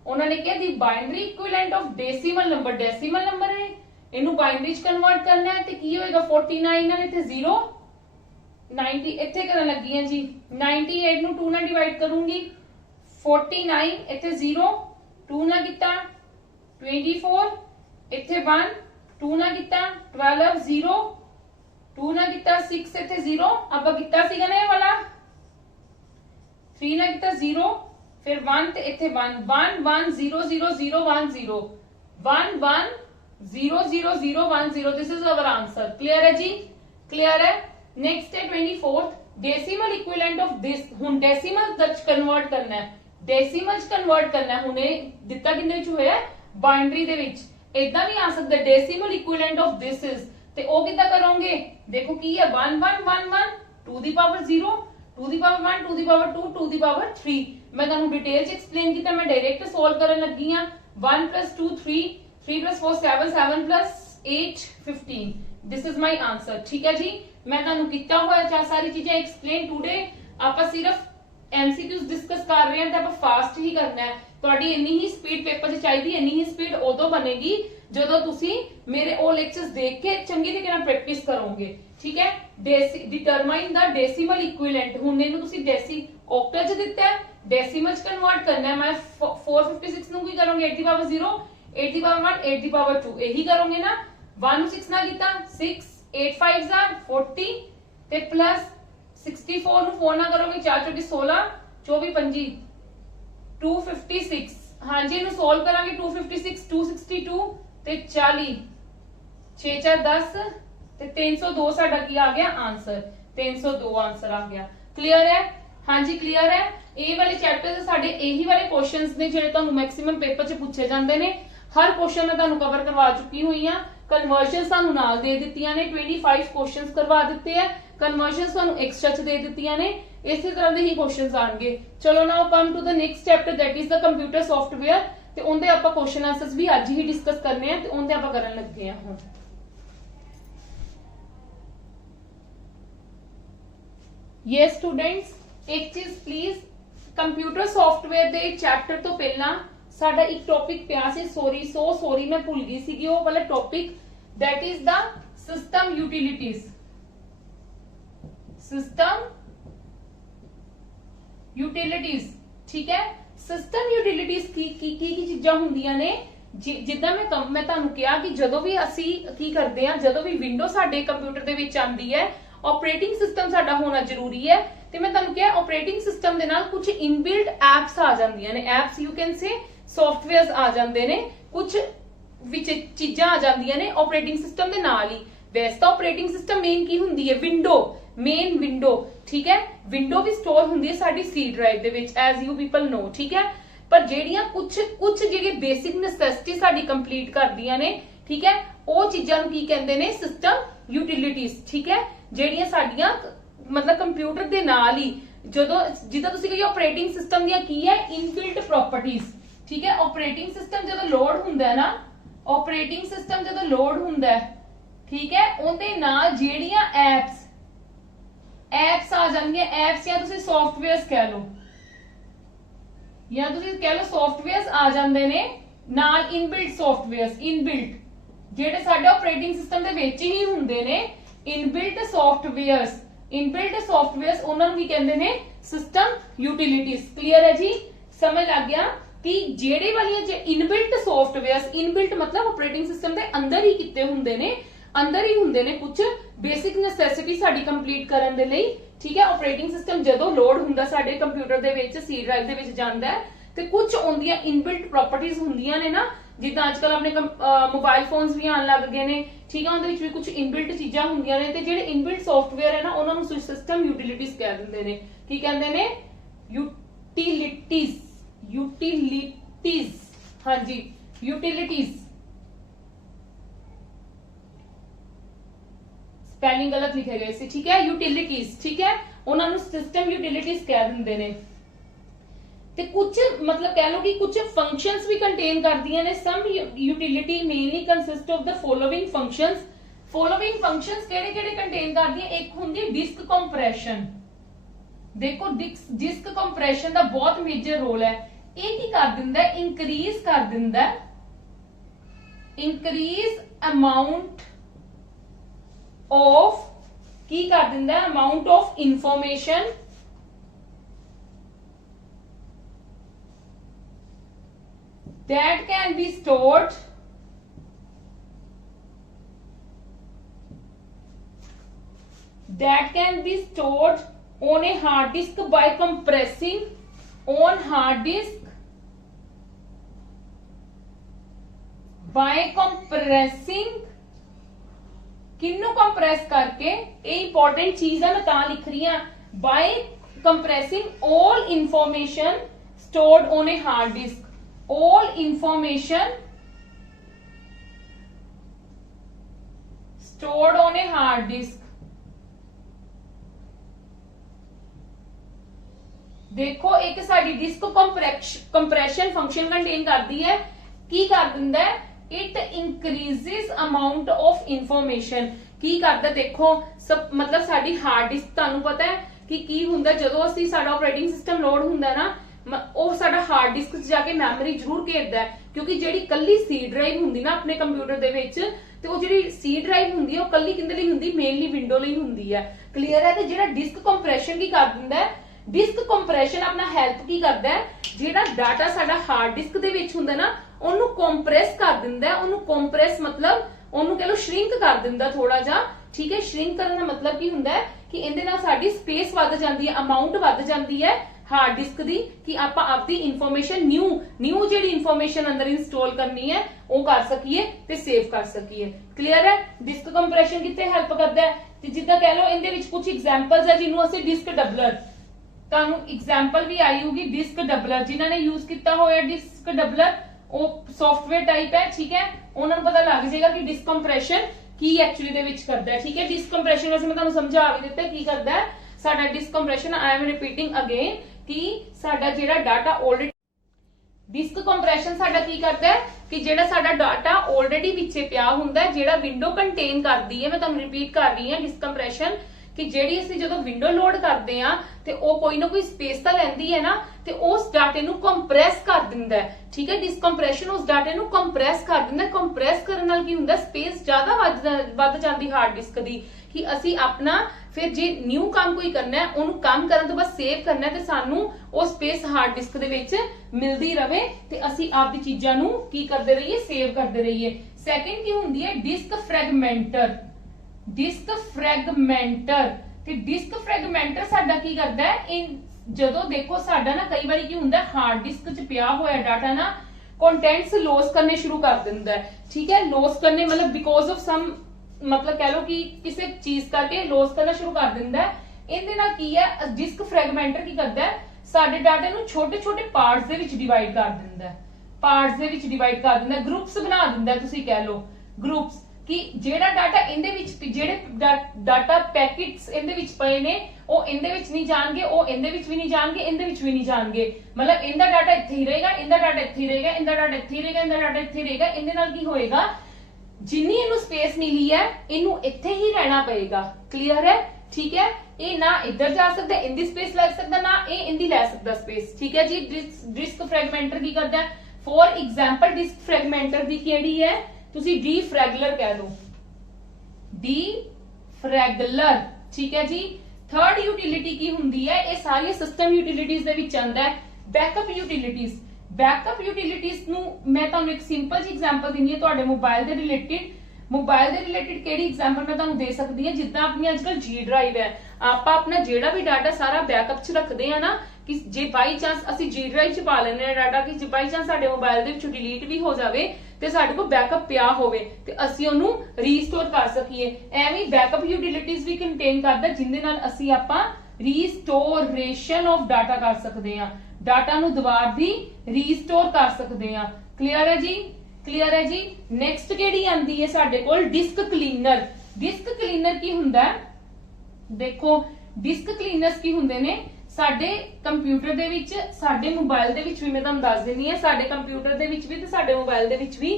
ਉਹਨਾਂ ਨੇ ਕਿਹਾ ਦੀ binary equivalent of decimal number, decimal number ਹੈ, ਇਹਨੂੰ ਬਾਈਨਰੀ ਚ ਕਨਵਰਟ ਕਰਨਾ ਹੈ। ਤੇ ਕੀ ਹੋਏਗਾ 49 ਨਾਲ ਇੱਥੇ 0 90 ਇੱਥੇ ਕਰਨ ਲੱਗੀ ਹਾਂ ਜੀ। 98 ਨੂੰ 2 ਨਾਲ ਡਿਵਾਈਡ ਕਰੂੰਗੀ, 49 ਇੱਥੇ 0 2 ਨਾਲ ਕੀਤਾ 24 ਇੱਥੇ 1 2 ਨਾਲ ਕੀਤਾ 12 0 2 ਨਾਲ ਕੀਤਾ 6 ਇੱਥੇ 0 ਆਪਾਂ ਕੀਤਾ ਸੀਗਾ ਨਾ ਇਹ ਵਾਲਾ 3 ਨਾਲ ਕੀਤਾ 0 ਫਿਰ 1 ਤੇ ਇੱਥੇ 1 1 1 0 0 0 1 0 1 1 0 0 0 1 0 this is our answer। clear है जी, clear है। next है 24th decimal equivalent of this. ਹੁਣ डेसिमल दच कन्वर्ट करना है, डेसिमल च कन्वर्ट करना है। ਹੁਣੇ ਦਿੱਤਾ ਕਿੰਨੇ ਵਿੱਚ ਹੋਇਆ, ਬਾਈਨਰੀ ਦੇ ਵਿੱਚ। ਇਦਾਂ ਵੀ ਆ ਸਕਦਾ decimal equivalent of this is, ਤੇ ਉਹ ਕਿੱਦਾਂ ਕਰੋਗੇ, ਦੇਖੋ ਕੀ ਹੈ 1 1 1 1 2 ਦੀ ਪਾਵਰ 0 2 ਦੀ ਪਾਵਰ 1 2 ਦੀ ਪਾਵਰ 2 2 ਦੀ ਪਾਵਰ 3। ਮੈਂ ਤੁਹਾਨੂੰ ਡਿਟੇਲ ਚ ਐਕਸਪਲੇਨ ਕੀਤਾ, ਮੈਂ ਡਾਇਰੈਕਟ ਸੋਲਵ ਕਰਨ ਲੱਗੀ ਆ। 1 + 2 3 3 + 4 7 7 + 8 15 ਦਿਸ ਇਜ਼ ਮਾਈ ਆਨਸਰ। ਠੀਕ ਹੈ ਜੀ, ਮੈਂ ਤੁਹਾਨੂੰ ਕੀਤਾ ਹੋਇਆ ਚਾ ਸਾਰੀ ਚੀਜ਼ਾਂ ਐਕਸਪਲੇਨ। ਟੂਡੇ ਆਪਾਂ ਸਿਰਫ MCQs ਡਿਸਕਸ ਕਰ ਰਹੇ ਹਾਂ ਤੇ ਆਪਾਂ ਫਾਸਟ ਹੀ ਕਰਨਾ ਹੈ। ਤੁਹਾਡੀ ਇੰਨੀ ਹੀ ਸਪੀਡ ਪੇਪਰ 'ਚ ਚਾਹੀਦੀ, ਇੰਨੀ ਹੀ ਸਪੀਡ ਉਦੋਂ ਬਣੇਗੀ ਜਦੋਂ ਤੁਸੀਂ ਮੇਰੇ ਉਹ ਲੈਕਚਰਸ ਦੇਖ ਕੇ ਚੰਗੀ ਤਰੀਕੇ ਨਾਲ ਪ੍ਰੈਕਟਿਸ ਕਰੋਗੇ। ਠੀਕ ਹੈ, ਡਿਟਰਮਾਈਨ ਦਾ ਡੈਸੀਮਲ ਇਕੁਇਵਲੈਂਟ। ਹੁਣ ਇਹਨੂੰ ਤੁਸੀਂ ਡੈਸੀ ਓਕਟਲ 'ਚ ਦਿੱਤਾ ਹੈ, ਡੈਸੀਮਲ 'ਚ ਕਨਵਰਟ ਕਰਨਾ ਹੈ। ਮੈਂ 456 ਨੂੰ ਕੀ ਕਰੋਗੇ 8 ਦੀ ਪਾਵਰ 0 8 ਦੀ ਪਾਵਰ 1 8 ਦੀ ਪਾਵਰ 2 ਇਹੀ ਕਰੋਗੇ ਨਾ। 1 ਨੂੰ 6 ਨਾਲ ਕੀਤਾ 6 8 5 40 ਤੇ ਪਲੱਸ 64 ਨੂੰ 4 ਨਾਲ ਕਰੋਗੇ 4 4 16 24 25 256। ਹਾਂਜੀ, ਇਹਨੂੰ ਸੋਲਵ ਕਰਾਂਗੇ 256 262 ਤੇ 40 6 4 10 ਤੇ 302 ਸਾਡਾ ਕੀ ਆ ਗਿਆ ਆਨਸਰ, 302 ਆਨਸਰ ਆ ਗਿਆ। ਕਲੀਅਰ ਹੈ? ਹਾਂਜੀ ਕਲੀਅਰ ਹੈ। ਇਹ ਵਾਲੇ ਚੈਪਟਰ ਦੇ ਸਾਡੇ ਇਹੀ ਵਾਲੇ ਕੁਐਸਚਨਸ ਨੇ ਜਿਹੜੇ ਤੁਹਾਨੂੰ ਮੈਕਸਿਮਮ ਪੇਪਰ 'ਚ ਪੁੱਛੇ ਜਾਂਦੇ ਨੇ। ਹਰ ਕੁਐਸਚਨ ਮੈਂ ਤੁਹਾਨੂੰ ਕਵਰ ਕਰਵਾ ਚੁੱਕੀ ਹੋਈ ਆ। ਕਨਵਰਜਨਸ ਤੁਹਾਨੂੰ ਨਾਲ ਦੇ ਦਿੱਤੀਆਂ ਨੇ, 25 ਕੁਐਸਚਨਸ ਕਰਵਾ ਦਿੱਤੇ ਆ। ਕਨਵਰਜਨਸ ਤੁਹਾਨੂੰ ਐਕਸਟਰਾ 'ਚ ਦੇ ਦਿੱਤੀਆਂ ਨੇ। ਇਸੇ ਤਰ੍ਹਾਂ ਦੇ ਹੀ ਕੁਐਸਚਨਸ ਆਣਗੇ। ਚਲੋ now come to the next chapter that is the computer software. ਤੇ ਉਹਦੇ ਆਪਾਂ ਕੁਐਸਚਨ ਆਨਸਰਸ ਵੀ ਅੱਜ ਹੀ ਡਿਸਕਸ ਕਰਨੇ ਆ ਤੇ ਉਹਦੇ ਆਪਾਂ ਕਰਨ ਲੱਗੇ ਆ ਹੁਣ। ਯੈਸ ਸਟੂਡੈਂਟਸ, ਇੱਕ ਚੀਜ਼ ਪਲੀਜ਼, ਕੰਪਿਊਟਰ ਸੌਫਟਵੇਅਰ ਦੇ ਚੈਪਟਰ ਤੋਂ ਪਹਿਲਾਂ ਸਾਡਾ ਇੱਕ ਟੌਪਿਕ ਪਿਆ ਸੀ, ਸੌਰੀ ਮੈਂ ਭੁੱਲ ਗਈ ਸੀਗੀ ਉਹ ਵਾਲਾ topic, that is the system utilities. System utilities, ठीक है। सिस्टम यूटिलिटीज की चीजां ਹੁੰਦੀਆਂ ਨੇ, ਜਿੱਦਾਂ ਮੈਂ ਤੁਹਾਨੂੰ ਕਿਹਾ ਕਿ ਜਦੋਂ ਵੀ ਅਸੀਂ ਕੀ ਕਰਦੇ ਆ, ਜਦੋਂ ਵੀ ਵਿੰਡੋ ਸਾਡੇ ਕੰਪਿਊਟਰ ਦੇ ਵਿੱਚ ਆਂਦੀ ਹੈ, ਆਪਰੇਟਿੰਗ ਸਿਸਟਮ ਸਾਡਾ ਹੋਣਾ ਜ਼ਰੂਰੀ ਹੈ। ਤੇ ਮੈਂ ਤੁਹਾਨੂੰ ਕਿਹਾ ਆਪਰੇਟਿੰਗ ਸਿਸਟਮ ਦੇ ਨਾਲ ਕੁਝ ਇਨਬਿਲਟ ਐਪਸ ਆ ਜਾਂਦੀਆਂ ਨੇ, apps you can say softwares ਆ ਜਾਂਦੇ ਨੇ, ਕੁਝ ਵਿੱਚ ਚੀਜ਼ਾਂ ਆ ਜਾਂਦੀਆਂ ਨੇ ਆਪਰੇਟਿੰਗ ਸਿਸਟਮ ਦੇ ਨਾਲ ਹੀ। ਵੈਸੇ ਤਾਂ ਆਪਰੇਟਿੰਗ ਸਿਸਟਮ ਮੇਨ ਕੀ ਹੁੰਦੀ ਹੈ, ਮੇਨ ਵਿੰਡੋ, ਠੀਕ ਹੈ। ਵਿੰਡੋ ਵੀ ਸਟੋਰ ਹੁੰਦੀ ਹੈ ਸਾਡੀ ਸੀ ਡਰਾਈਵ ਦੇ ਵਿੱਚ, ਐਜ਼ ਯੂ ਪੀਪਲ ਨੋ, ਠੀਕ ਹੈ। ਪਰ ਜਿਹੜੀਆਂ ਕੁਝ ਜਿਹੜੇ ਬੇਸਿਕ ਨੈਸੈਸਿਟੀ ਸਾਡੀ ਕੰਪਲੀਟ ਕਰਦੀਆਂ ਨੇ, ਠੀਕ ਹੈ, ਉਹ ਚੀਜ਼ਾਂ ਨੂੰ ਕੀ ਕਹਿੰਦੇ ਨੇ, ਸਿਸਟਮ ਯੂਟਿਲਿਟੀਜ਼, ਠੀਕ ਹੈ। ਜਿਹੜੀਆਂ ਸਾਡੀਆਂ ਮਤਲਬ ਕੰਪਿਊਟਰ ਦੇ ਨਾਲ ਹੀ, ਜਿੱਦਾਂ ਤੁਸੀਂ ਕਹੋ ਆਪਰੇਟਿੰਗ ਸਿਸਟਮ ਦੀਆਂ ਕੀ ਹੈ, ਇਨਬਿਲਟ ਪ੍ਰੋਪਰਟੀਜ਼, ਠੀਕ ਹੈ। ਆਪਰੇਟਿੰਗ ਸਿਸਟਮ ਜਦੋਂ ਲੋਡ ਹੁੰਦਾ ਹੈ ਨਾ, ਆਪਰੇਟਿੰਗ ਸਿਸਟਮ ਜਦੋਂ ਲੋਡ ਹੁੰਦਾ ਹੈ, ਠੀਕ ਹੈ, ਉਹਦੇ ਨਾਲ ਜਿਹੜੀਆਂ ਐਪਸ ਆ ਜਾਂਦੀਆਂ, ਐਪਸ ਜਾਂ ਤੁਸੀਂ ਸੌਫਟਵੇਅਰਸ ਕਹਿ ਲਓ, ਜਾਂ ਤੁਸੀਂ ਕਹਿ ਲਓ ਸੌਫਟਵੇਅਰਸ ਆ ਜਾਂਦੇ ਨੇ ਨਾਲ, ਇਨਬਿਲਟ ਸੌਫਟਵੇਅਰਸ, ਇਨਬਿਲਟ ਜਿਹੜੇ ਸਾਡੇ ਆਪਰੇਟਿੰਗ ਸਿਸਟਮ ਦੇ ਵਿੱਚ ਹੀ ਹੁੰਦੇ ਨੇ, ਇਨਬਿਲਟ ਸੌਫਟਵੇਅਰਸ ਉਹਨਾਂ ਨੂੰ ਕੀ ਕਹਿੰਦੇ ਨੇ, ਸਿਸਟਮ ਯੂਟਿਲਿਟੀਜ਼। ਕਲੀਅਰ ਹੈ ਜੀ, ਸਮਝ ਲੱਗ ਗਿਆ ਕਿ ਜਿਹੜੇ ਵਾਲੀਆਂ ਜੇ ਇਨਬਿਲਟ ਸੌਫਟਵੇਅਰਸ, ਇਨਬਿਲਟ ਮਤਲਬ ਆਪਰੇਟਿੰਗ ਸਿਸਟਮ ਦੇ ਅੰਦਰ ਹੀ ਕੀਤੇ ਹੁੰਦੇ ਨੇ, ਅੰਦਰ ਹੀ ਹੁੰਦੇ ਨੇ ਕੁਝ ਬੇਸਿਕ ਨੈਸੈਸਿਟੀ ਸਾਡੀ ਕੰਪਲੀਟ ਕਰਨ ਦੇ ਲਈ, ਠੀਕ ਹੈ। ਆਪਰੇਟਿੰਗ ਸਿਸਟਮ ਜਦੋਂ ਲੋਡ ਹੁੰਦਾ ਸਾਡੇ ਕੰਪਿਊਟਰ ਦੇ ਵਿੱਚ, ਸੀ ਡਰਾਈਵ ਦੇ ਵਿੱਚ ਜਾਂਦਾ ਹੈ, ਤੇ ਕੁਝ ਉਹਦੀਆਂ ਇਨਬਿਲਟ ਪ੍ਰੋਪਰਟੀਜ਼ ਹੁੰਦੀਆਂ ਨੇ ਨਾ, ਜਿੱਦਾਂ ਅੱਜ ਕੱਲ ਆਪਣੇ ਮੋਬਾਈਲ ਫੋਨਸ ਵੀ ਆਉਣ ਲੱਗ ਗਏ ਨੇ, ਠੀਕ ਹੈ, ਉਹਦੇ ਵਿੱਚ ਵੀ ਕੁਝ ਇਨਬਿਲਟ ਚੀਜ਼ਾਂ ਹੁੰਦੀਆਂ ਨੇ, ਤੇ ਜਿਹੜੇ ਇਨਬਿਲਟ ਸੌਫਟਵੇਅਰ ਹੈ ਨਾ, ਉਹਨਾਂ ਨੂੰ ਸਿਸਟਮ ਯੂਟਿਲਿਟੀਜ਼ ਕਹਿ ਦਿੰਦੇ ਨੇ। ਕੀ ਕਹਿੰਦੇ ਨੇ, ਯੂਟਿਲਿਟੀਜ਼, ਹਾਂਜੀ, ਯੂਟਿਲਿਟੀਜ਼। स्पेलिंग गलत लिखे गए थे, ठीक है, यूटिलिटीज, ठीक है, उन्होंने सिस्टम यूटिलिटीज कह देंगे ने। ते कुछ मतलब कह लो कि कुछ फंक्शंस भी कंटेन करदियां ने। Some utility mainly consist of the following functions. Following functions केड़े-केड़े कंटेन करदियां, एक हुंदी डिस्क कंप्रेशन। देखो डिस्क कंप्रेशन दा बहुत मेजर रोल है। ये की कर दिंदा है, इंक्रीज कर दिंदा है, इंक्रीज अमाउंट ऑफ, की कर दिंदा है, amount of information that can be stored on a hard disk by compressing on hard disk by compressing, किन्नू कंप्रेस करके, ये इंपॉर्टेंट चीज है, मैं ता लिख रही हूं, by compressing all information stored on a hard disk, all information stored on a hard disk. देखो एक साडी डिस्क कंप्रेशन फंक्शन कंटेन करती है, की कर दिंदा है, it increases amount of information. की करदा, देखो सब मतलब साडी हार्ड डिस्क, तुहानू पता है कि की हुंदा जदों असीं साडा ऑपरेटिंग सिस्टम लोड हुंदा ना, ਉਹ ਸਾਡਾ ਹਾਰਡ ਡਿਸਕ 'ਚ ਜਾ ਕੇ ਮੈਮਰੀ ਜ਼ਰੂਰ ਘੇਰਦਾ ਹੈ, ਕਿਉਂਕਿ ਜਿਹੜੀ ਕੱਲੀ ਸੀ ਡਰਾਈਵ ਹੁੰਦੀ ਨਾ ਆਪਣੇ ਕੰਪਿਊਟਰ ਦੇ ਵਿੱਚ, ਤੇ ਉਹ ਜਿਹੜੀ ਸੀ ਡਰਾਈਵ ਹੁੰਦੀ ਹੈ ਉਹ ਕੱਲੀ ਕਿੰਦੇ ਲਈ ਹੁੰਦੀ, ਮੇਨਲੀ ਵਿੰਡੋ ਲਈ ਹੁੰਦੀ ਹੈ। ਕਲੀਅਰ ਹੈ। ਤੇ ਜਿਹੜਾ ਡਿਸਕ ਕੰਪਰੈਸ਼ਨ ਕੀ ਕਰ ਦਿੰਦਾ ਹੈ, डिस्क कंप्रेशन अपना हेल्प की करता है, जेड़ा डाटा साडा हार्ड डिस्क दे विच हुंदा ना, ओनू कंप्रेस कर दिंदा है। ओनू कंप्रेस मतलब ओनू कह लो श्रिंक कर दिंदा थोड़ा जा, ठीक है। श्रिंक करने का मतलब की हुंदा है कि इहदे नाल साडी स्पेस वध जांदी है, अमाउंट वध जांदी है हार्ड डिस्क दी, कि आपां आपदी इंफॉर्मेशन न्यू जेडी इंफॉर्मेशन अंदर इंस्टॉल करनी है वो कर सकीए ते सेव कर सकीए। क्लियर है। डिस्क कंप्रेशन कित्थे हेल्प करदा है, ते जिद्दां कह लो इहदे विच कुछ एग्जांपल्स है जिन्हों असीं डिस्क डबलर, ਤੁਹਾਨੂੰ एग्जांपल भी आई होगी डिस्क डबलर, जिन्होंने यूज किया होया डिस्क डबलर, वो सॉफ्टवेयर टाइप है, ठीक है। उन्होंने पता लग जाएगा कि डिस्क कंप्रेशन की एक्चुअली दे विच करदा है, ठीक है। डिस्क कंप्रेशन वैसे मैं ਤੁਹਾਨੂੰ समझा भी दिता की करदा है। साडा disk compression, I am repeating again, कि साडा जेड़ा डाटा ऑलरेडी, डिस्क कंप्रेशन साडा की करदा है कि जेड़ा साडा डाटा ऑलरेडी विचे पिया हुंदा है, जेड़ा विंडो कंटेन करदी है, मैं ਤੁਹਾਨੂੰ रिपीट कर रही हूं डिस्क कंप्रेशन, ਕਿ ਜਿਹੜੀ ਅਸੀਂ ਜਦੋਂ ਵਿੰਡੋ ਲੋਡ ਕਰਦੇ ਆ ਤੇ ਉਹ ਕੋਈ ਨਾ ਕੋਈ ਸਪੇਸ ਤਾਂ ਲੈਂਦੀ ਹੈ ਨਾ, ਤੇ ਉਸ ਡਾਟੇ ਨੂੰ ਕੰਪਰੈਸ ਕਰ ਦਿੰਦਾ ਹੈ। ਠੀਕ ਹੈ, ਡਿਸਕੰਪਰੈਸ਼ਨ ਉਸ ਡਾਟੇ ਨੂੰ ਕੰਪਰੈਸ ਕਰ ਦਿੰਦਾ। ਕੰਪਰੈਸ ਕਰਨ ਨਾਲ ਕੀ ਹੁੰਦਾ, ਸਪੇਸ ਜ਼ਿਆਦਾ ਵੱਧ ਜਾਂਦੀ ਹਾਰਡ ਡਿਸਕ ਦੀ, ਕਿ ਅਸੀਂ ਆਪਣਾ ਫਿਰ ਜੇ ਨਿਊ ਕੰਮ ਕੋਈ ਕਰਨਾ ਹੈ ਉਹਨੂੰ ਕੰਮ ਕਰਨ ਤੋਂ ਬਾਅਦ ਸੇਵ ਕਰਨਾ ਤੇ ਸਾਨੂੰ ਉਹ ਸਪੇਸ ਹਾਰਡ ਡਿਸਕ ਦੇ ਵਿੱਚ ਮਿਲਦੀ ਰਵੇ ਤੇ ਅਸੀਂ ਆਪਦੀ ਚੀਜ਼ਾਂ ਨੂੰ ਕੀ ਕਰਦੇ ਰਹੀਏ, ਸੇਵ ਕਰਦੇ ਰਹੀਏ। ਸੈਕਿੰਡ ਕੀ ਹੁੰਦੀ ਹੈ, ਡਿਸਕ ਫ੍ਰੈਗਮੈਂਟਰ। ਡਿਸਕ ਫ੍ਰੈਗਮੈਂਟਰ ਤੇ ਡਿਸਕ ਫ੍ਰੈਗਮੈਂਟਰ ਸਾਡਾ ਕੀ ਕਰਦਾ ਹੈ, ਜਦੋਂ ਦੇਖੋ ਸਾਡਾ ਨਾ ਕਈ ਵਾਰੀ ਕੀ ਹੁੰਦਾ, ਹਾਰਡ ਡਿਸਕ 'ਚ ਪਿਆ ਹੋਇਆ ਡਾਟਾ ਨਾ ਕੰਟੈਂਟਸ ਲੌਸ ਕਰਨੇ ਸ਼ੁਰੂ ਕਰ ਦਿੰਦਾ ਹੈ। ਠੀਕ ਹੈ, ਲੌਸ ਕਰਨੇ ਮਤਲਬ ਬਿਕੋਜ਼ ਆਫ ਸਮ, ਮਤਲਬ ਕਹ ਲਓ ਕਿ ਕਿਸੇ ਚੀਜ਼ ਕਰਕੇ ਲੌਸ ਕਰਨਾ ਸ਼ੁਰੂ ਕਰ ਦਿੰਦਾ ਹੈ। ਇਹਦੇ ਨਾਲ ਕੀ ਹੈ, ਡਿਸਕ ਫ੍ਰੈਗਮੈਂਟਰ ਕੀ ਕਰਦਾ ਹੈ, ਸਾਡੇ ਡਾਟੇ ਨੂੰ ਛੋਟੇ ਛੋਟੇ ਪਾਰਟਸ ਦੇ ਵਿੱਚ ਡਿਵਾਈਡ ਕਰ ਦਿੰਦਾ ਹੈ। ਪਾਰਟਸ ਦੇ ਵਿੱਚ ਡਿਵਾਈਡ ਕਰ ਦਿੰਦਾ, ਗਰੁੱਪਸ ਬਣਾ ਦਿੰਦਾ, ਤੁਸੀਂ ਕਹਿ ਲਓ ਗਰੁੱਪਸ, ਕਿ ਜਿਹੜਾ ਡਾਟਾ ਇਹਦੇ ਵਿੱਚ, ਜਿਹੜੇ ਡਾਟਾ ਪੈਕੇਟਸ ਇਹਦੇ ਵਿੱਚ ਪਏ ਨੇ ਉਹ ਇਹਦੇ ਵਿੱਚ ਨਹੀਂ ਜਾਣਗੇ, ਉਹ ਇਹਦੇ ਵਿੱਚ ਵੀ ਨਹੀਂ ਜਾਣਗੇ, ਇਹਦੇ ਵਿੱਚ ਵੀ ਨਹੀਂ ਜਾਣਗੇ। ਮਤਲਬ ਇਹਦਾ ਡਾਟਾ ਇੱਥੇ ਹੀ ਰਹੇਗਾ, ਇਹਦਾ ਡਾਟਾ ਇੱਥੇ ਹੀ ਰਹੇਗਾ, ਇਹਦਾ ਡਾਟਾ ਇੱਥੇ ਹੀ ਰਹੇਗਾ, ਇਹਦਾ ਡਾਟਾ ਇੱਥੇ ਹੀ ਰਹੇਗਾ। ਇਹਦੇ ਨਾਲ ਕੀ ਹੋਏਗਾ, ਜਿੰਨੀ ਇਹਨੂੰ ਸਪੇਸ ਮਿਲੀ ਹੈ ਇਹਨੂੰ ਇੱਥੇ ਹੀ ਰਹਿਣਾ ਪਏਗਾ। ਕਲੀਅਰ ਹੈ? ਠੀਕ ਹੈ, ਇਹ ਨਾ ਇੱਧਰ ਜਾ ਸਕਦਾ, ਇਹਦੀ ਸਪੇਸ ਲੈ ਸਕਦਾ, ਨਾ ਇਹ ਇਹਦੀ ਲੈ ਸਕਦਾ ਸਪੇਸ। ਠੀਕ ਹੈ ਜੀ। ਡਿਸਕ ਫ੍ਰੈਗਮੈਂਟਰ ਕੀ ਕਰਦਾ ਹੈ, ਫੋਰ ਐਗਜ਼ਾਮਪਲ ਡਿਸਕ ਫ੍ਰੈਗਮੈਂਟਰ ਦੀ ਕਿਹੜੀ ਹੈ, ਤੁਸੀਂ ਡੀਫ੍ਰੈਗਲਰ ਕਹਿ ਦੋ, ਡੀਫ੍ਰੈਗਲਰ। ਠੀਕ ਹੈ ਜੀ। ਥਰਡ ਯੂਟਿਲਿਟੀ ਕੀ ਹੁੰਦੀ ਹੈ, ਇਹ ਸਾਰੀਆਂ ਸਿਸਟਮ ਯੂਟਿਲਿਟੀਜ਼ ਦੇ ਵਿੱਚ ਆਉਂਦਾ ਹੈ। Backup utilities. ਬੈਕਅਪ ਯੂਟਿਲਿਟੀਜ਼ ਨੂੰ ਮੈਂ ਤੁਹਾਨੂੰ ਇੱਕ ਸਿੰਪਲ ਜੀ ਐਗਜ਼ਾਮਪਲ ਦਿੰਦੀ ਹਾਂ ਤੁਹਾਡੇ ਮੋਬਾਈਲ ਦੇ ਰਿਲੇਟਿਡ। ਮੋਬਾਈਲ ਦੇ ਰਿਲੇਟਿਡ ਕਿਹੜੀ ਐਗਜ਼ਾਮਪਲ ਮੈਂ ਤੁਹਾਨੂੰ ਦੇ ਸਕਦੀ ਹਾਂ, ਜਿੱਦਾਂ ਆਪਣੀ ਅੱਜਕੱਲ ਜੀ ਡਰਾਈਵ ਹੈ, ਆਪਾਂ ਆਪਣਾ ਜਿਹੜਾ ਵੀ ਡਾਟਾ ਸਾਰਾ ਬੈਕਅਪ 'ਚ ਰੱਖਦੇ ਆ ਨਾ, ਕਿ ਜੇ ਬਾਈ ਚਾਂਸ ਅਸੀਂ ਜੀ ਡਰਾਈਵ 'ਚ ਪਾ ਲੈਂਦੇ ਆ ਡਾਟਾ, ਕਿ ਜੇ ਬਾਈ ਚਾਂਸ ਸਾਡੇ ਮੋਬਾਈਲ ਦੇ ਵਿੱਚੋਂ ਡਿਲੀਟ ਵੀ ਹੋ ਜਾਵੇ ਤੇ ਸਾਡੇ ਕੋਲ ਬੈਕਅਪ ਪਿਆ ਹੋਵੇ ਤੇ ਅਸੀਂ ਉਹਨੂੰ ਰੀਸਟੋਰ ਕਰ ਸਕੀਏ। ਐਵੇਂ ਬੈਕਅਪ ਯੂਟਿਲਿਟੀਜ਼ ਵੀ ਕੰਟੇਨ ਕਰਦਾ, ਜਿੰਦੇ ਨਾਲ ਅਸੀਂ ਆਪਾਂ ਰੀਸਟੋਰੇਸ਼ਨ ਆਫ ਡਾਟਾ ਕਰ ਸਕਦੇ ਆ, ਡਾਟਾ ਨੂੰ ਦੁਬਾਰਾ ਦੀ ਰੀਸਟੋਰ ਕਰ ਸਕਦੇ ਆ। ਕਲੀਅਰ ਹੈ ਜੀ? ਕਲੀਅਰ ਹੈ ਜੀ। ਨੈਕਸਟ ਕਿਹੜੀ ਆਂਦੀ ਹੈ ਸਾਡੇ ਕੋਲ, ਡਿਸਕ ਕਲੀਨਰ। ਡਿਸਕ ਕਲੀਨਰ ਕੀ ਹੁੰਦਾ ਹੈ, ਦੇਖੋ ਡਿਸਕ ਕਲੀਨਰਸ ਕੀ ਹੁੰਦੇ ਨੇ, ਸਾਡੇ ਕੰਪਿਊਟਰ ਦੇ ਵਿੱਚ, ਸਾਡੇ ਮੋਬਾਈਲ ਦੇ ਵਿੱਚ ਵੀ, ਮੈਂ ਤੁਹਾਨੂੰ ਦੱਸ ਦਿੰਦੀ ਹਾਂ, ਸਾਡੇ ਕੰਪਿਊਟਰ ਦੇ ਵਿੱਚ ਵੀ ਤੇ ਸਾਡੇ ਮੋਬਾਈਲ ਦੇ ਵਿੱਚ ਵੀ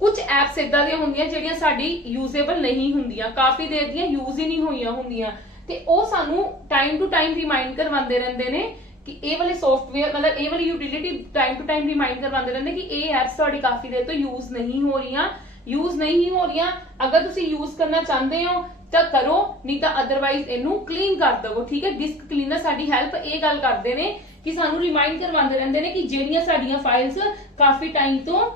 ਕੁਝ ਐਪਸ ਇਦਾਂ ਦੀਆਂ ਹੁੰਦੀਆਂ ਜਿਹੜੀਆਂ ਸਾਡੀ ਯੂਜ਼ੇਬਲ ਨਹੀਂ ਹੁੰਦੀਆਂ, ਕਾਫੀ ਦੇਰ ਦੀਆਂ ਯੂਜ਼ ਹੀ ਨਹੀਂ ਹੋਈਆਂ ਹੁੰਦੀਆਂ, ਤੇ ਉਹ ਸਾਨੂੰ ਟਾਈਮ ਟੂ ਟਾਈਮ ਰਿਮਾਈਂਡ ਕਰਵਾਉਂਦੇ ਰਹਿੰਦੇ ਨੇ ਕਿ ਇਹ ਵਾਲੇ ਸੌਫਟਵੇਅਰ, ਮਤਲਬ ਇਹ ਵਾਲੀ utility time to time remind ਕਰਵਾਉਂਦੇ ਰਹਿੰਦੇ ਕਿ ਇਹ ਐਪਸ ਤੁਹਾਡੀ ਕਾਫੀ ਦੇਰ ਤੋਂ ਯੂਜ਼ ਨਹੀਂ ਹੋ ਰਹੀਆਂ, ਯੂਜ਼ ਨਹੀਂ ਹੋ ਰਹੀਆਂ। ਅਗਰ ਤੁਸੀਂ ਯੂਜ਼ ਕਰਨਾ ਚਾਹੁੰਦੇ ਹੋ ਤਾਂ ਕਰੋ, ਨਹੀਂ ਤਾਂ ਅਦਰਵਾਈਜ਼ ਇਹਨੂੰ ਕਲੀਨ ਕਰ ਦਵੋ। ਠੀਕ ਹੈ, ਡਿਸਕ ਕਲੀਨਰ ਸਾਡੀ ਹੈਲਪ ਇਹ ਗੱਲ ਕਰਦੇ ਨੇ ਕਿ ਸਾਨੂੰ ਰਿਮਾਈਂਡ ਕਰਵਾਉਂਦੇ ਰਹਿੰਦੇ ਨੇ ਕਿ ਜਿਹੜੀਆਂ ਸਾਡੀਆਂ ਫਾਈਲਸ ਕਾਫੀ ਟਾਈਮ ਤੋਂ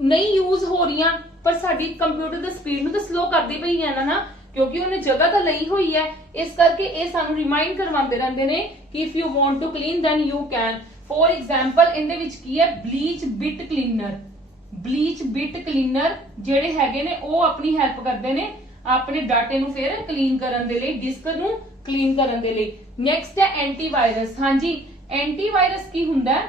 ਨਹੀਂ ਯੂਜ਼ ਹੋ ਰਹੀਆਂ, ਪਰ ਸਾਡੀ ਕੰਪਿਊਟਰ ਦੀ ਸਪੀਡ ਨੂੰ ਤਾਂ ਸਲੋ ਕਰਦੀ ਪਈ ਹੈ ਨਾ, ਕਿਉਂਕਿ ਉਹਨੇ ਜਗ੍ਹਾ ਤਾਂ ਲਈ ਹੋਈ ਹੈ, ਇਸ ਕਰਕੇ ਇਹ ਸਾਨੂੰ ਰਿਮਾਈਂਡ ਕਰਵਾਉਂਦੇ ਰਹਿੰਦੇ ਨੇ ਕਿ if you want to clean then you can. For example ਇਹਦੇ ਵਿੱਚ ਕੀ ਹੈ, BleachBit cleaner. BleachBit cleaner ਜਿਹੜੇ ਹੈਗੇ ਨੇ ਉਹ ਆਪਣੀ ਹੈਲਪ ਕਰਦੇ ਨੇ ਆਪਣੇ ਡਾਟੇ ਨੂੰ ਫਿਰ ਕਲੀਨ ਕਰਨ ਦੇ ਲਈ, ਡਿਸਕ ਨੂੰ ਕਲੀਨ ਕਰਨ ਦੇ ਲਈ। ਨੈਕਸਟ ਹੈ ਐਂਟੀਵਾਇਰਸ। ਹਾਂਜੀ, ਐਂਟੀਵਾਇਰਸ ਕੀ ਹੁੰਦਾ ਹੈ,